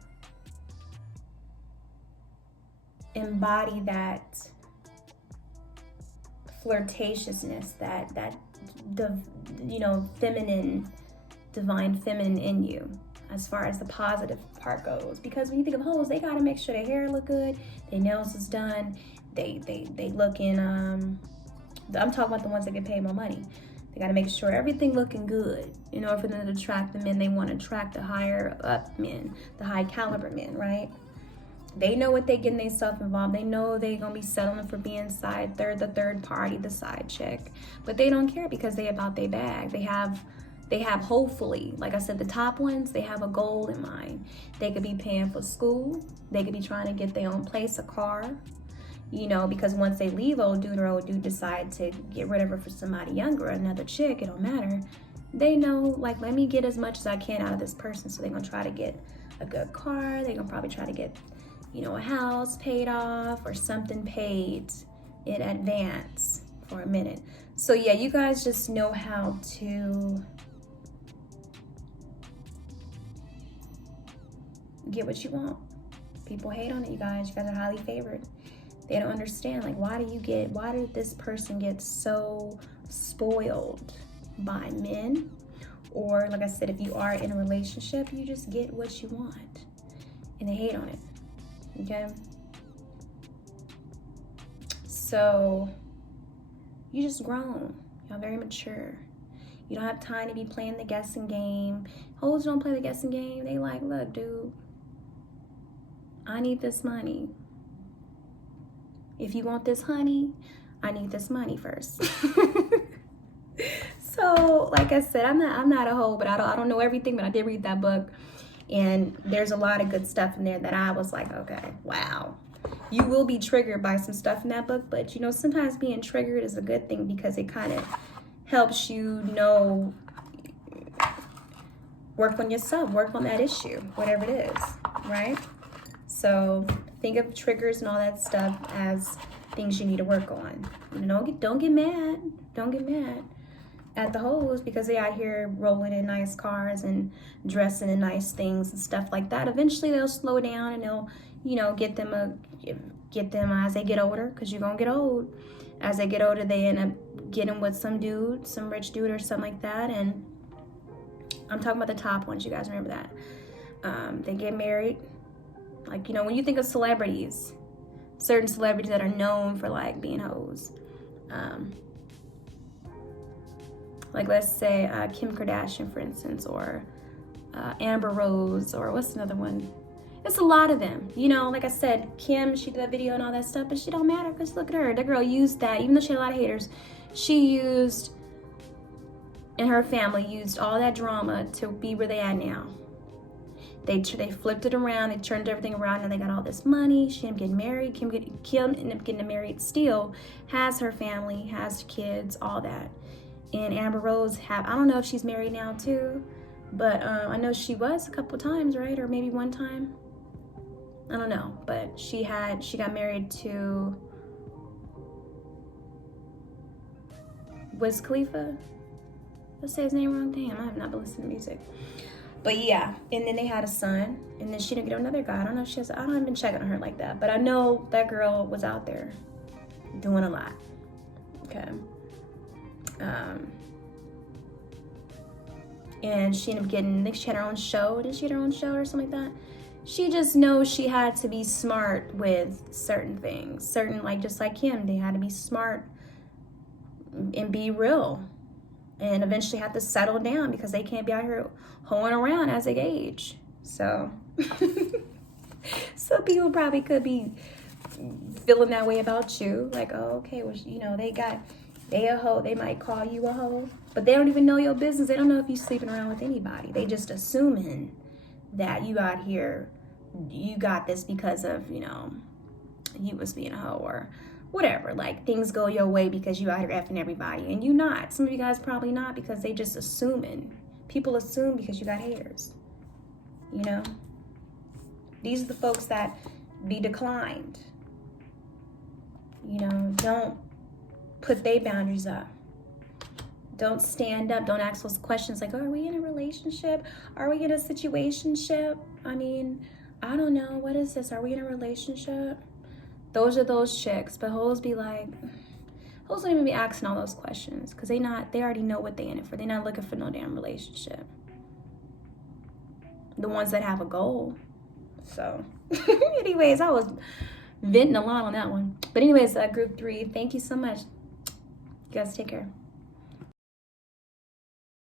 embody that flirtatiousness, that feminine, divine feminine in you, as far as the positive part goes. Because when you think of hoes, they gotta make sure their hair look good, their nails is done, they look in I'm talking about the ones that get paid more money. They gotta make sure everything looking good in order for them to attract the men they want to attract, the higher up men, the high caliber men, right? They know what they getting themselves involved. They know they gonna be settling for being the third party, the side chick. But they don't care, because they about their bag. They have hopefully, like I said, the top ones, they have a goal in mind. They could be paying for school. They could be trying to get their own place, a car. You know, because once they leave old dude, or old dude decide to get rid of her for somebody younger, another chick, it don't matter. They know, like, let me get as much as I can out of this person. So they're gonna try to get a good car. They're gonna probably try to get, a house paid off or something paid in advance for a minute. So yeah, you guys just know how to get what you want. People hate on it, you guys. You guys are highly favored. They don't understand, like, why did this person get so spoiled by men? Or, like I said, if you are in a relationship, you just get what you want. And they hate on it, okay? So, you just grown. Y'all very mature. You don't have time to be playing the guessing game. Hoes don't play the guessing game. They like, look, dude, I need this money. If you want this honey, I need this money first. So, like I said, I'm not a hoe, but I don't know everything, but I did read that book. And there's a lot of good stuff in there that I was like, okay, wow. You will be triggered by some stuff in that book, but you know, sometimes being triggered is a good thing because it kind of helps you know, work on yourself, work on that issue, whatever it is, right? So think of triggers and all that stuff as things you need to work on. You know, don't get mad. Don't get mad at the hoes because they out here rolling in nice cars and dressing in nice things and stuff like that. Eventually they'll slow down and they'll, you know, get them as they get older, because you're gonna get old. As they get older, they end up getting with some dude, some rich dude or something like that. And I'm talking about the top ones, you guys remember that. They get married. Like, you know, when you think of celebrities, certain celebrities that are known for like being hoes, like let's say Kim Kardashian, for instance, or Amber Rose, or what's another one? It's a lot of them. You know, like I said, Kim, she did that video and all that stuff, but she don't matter because look at her. That girl used that, even though she had a lot of haters, she used, and her family used all that drama to be where they are now. They flipped it around, they turned everything around, and they got all this money. She ended up getting married. Kim ended up getting married still, has her family, has kids, all that. And Amber Rose I don't know if she's married now too, but I know she was a couple times, right? Or maybe one time. I don't know, but she got married to Wiz Khalifa. Let's say his name wrong. Damn, I have not been listening to music. But yeah, and then they had a son, and then she didn't get another guy. I don't know if she has, I haven't been checking on her like that, but I know that girl was out there doing a lot. Okay. And she ended up getting, I think she had her own show. Did she have her own show or something like that? She just knows she had to be smart with certain things. Certain, like, just like Kim, they had to be smart and be real. And eventually have to settle down because they can't be out here hoeing around as they age. So, some people probably could be feeling that way about you. Like, oh, okay, well, you know, they a hoe. They might call you a hoe, but they don't even know your business. They don't know if you're sleeping around with anybody. They just assuming that you out here, you got this because of, you know, you was being a hoe or whatever. Like, things go your way because you out here effing everybody, and you not. Some of you guys probably not, because they just assuming. People assume because you got haters. You know? These are the folks that be declined. You know, don't put their boundaries up. Don't stand up. Don't ask those questions like, oh, are we in a relationship? Are we in a situationship? I mean, I don't know. What is this? Are we in a relationship? Those are those chicks. But hoes be like, hoes don't even be asking all those questions because they already know what they in it for. They're not looking for no damn relationship. The ones that have a goal. So, anyways, I was venting a lot on that one. But anyways, group 3, thank you so much. You guys take care.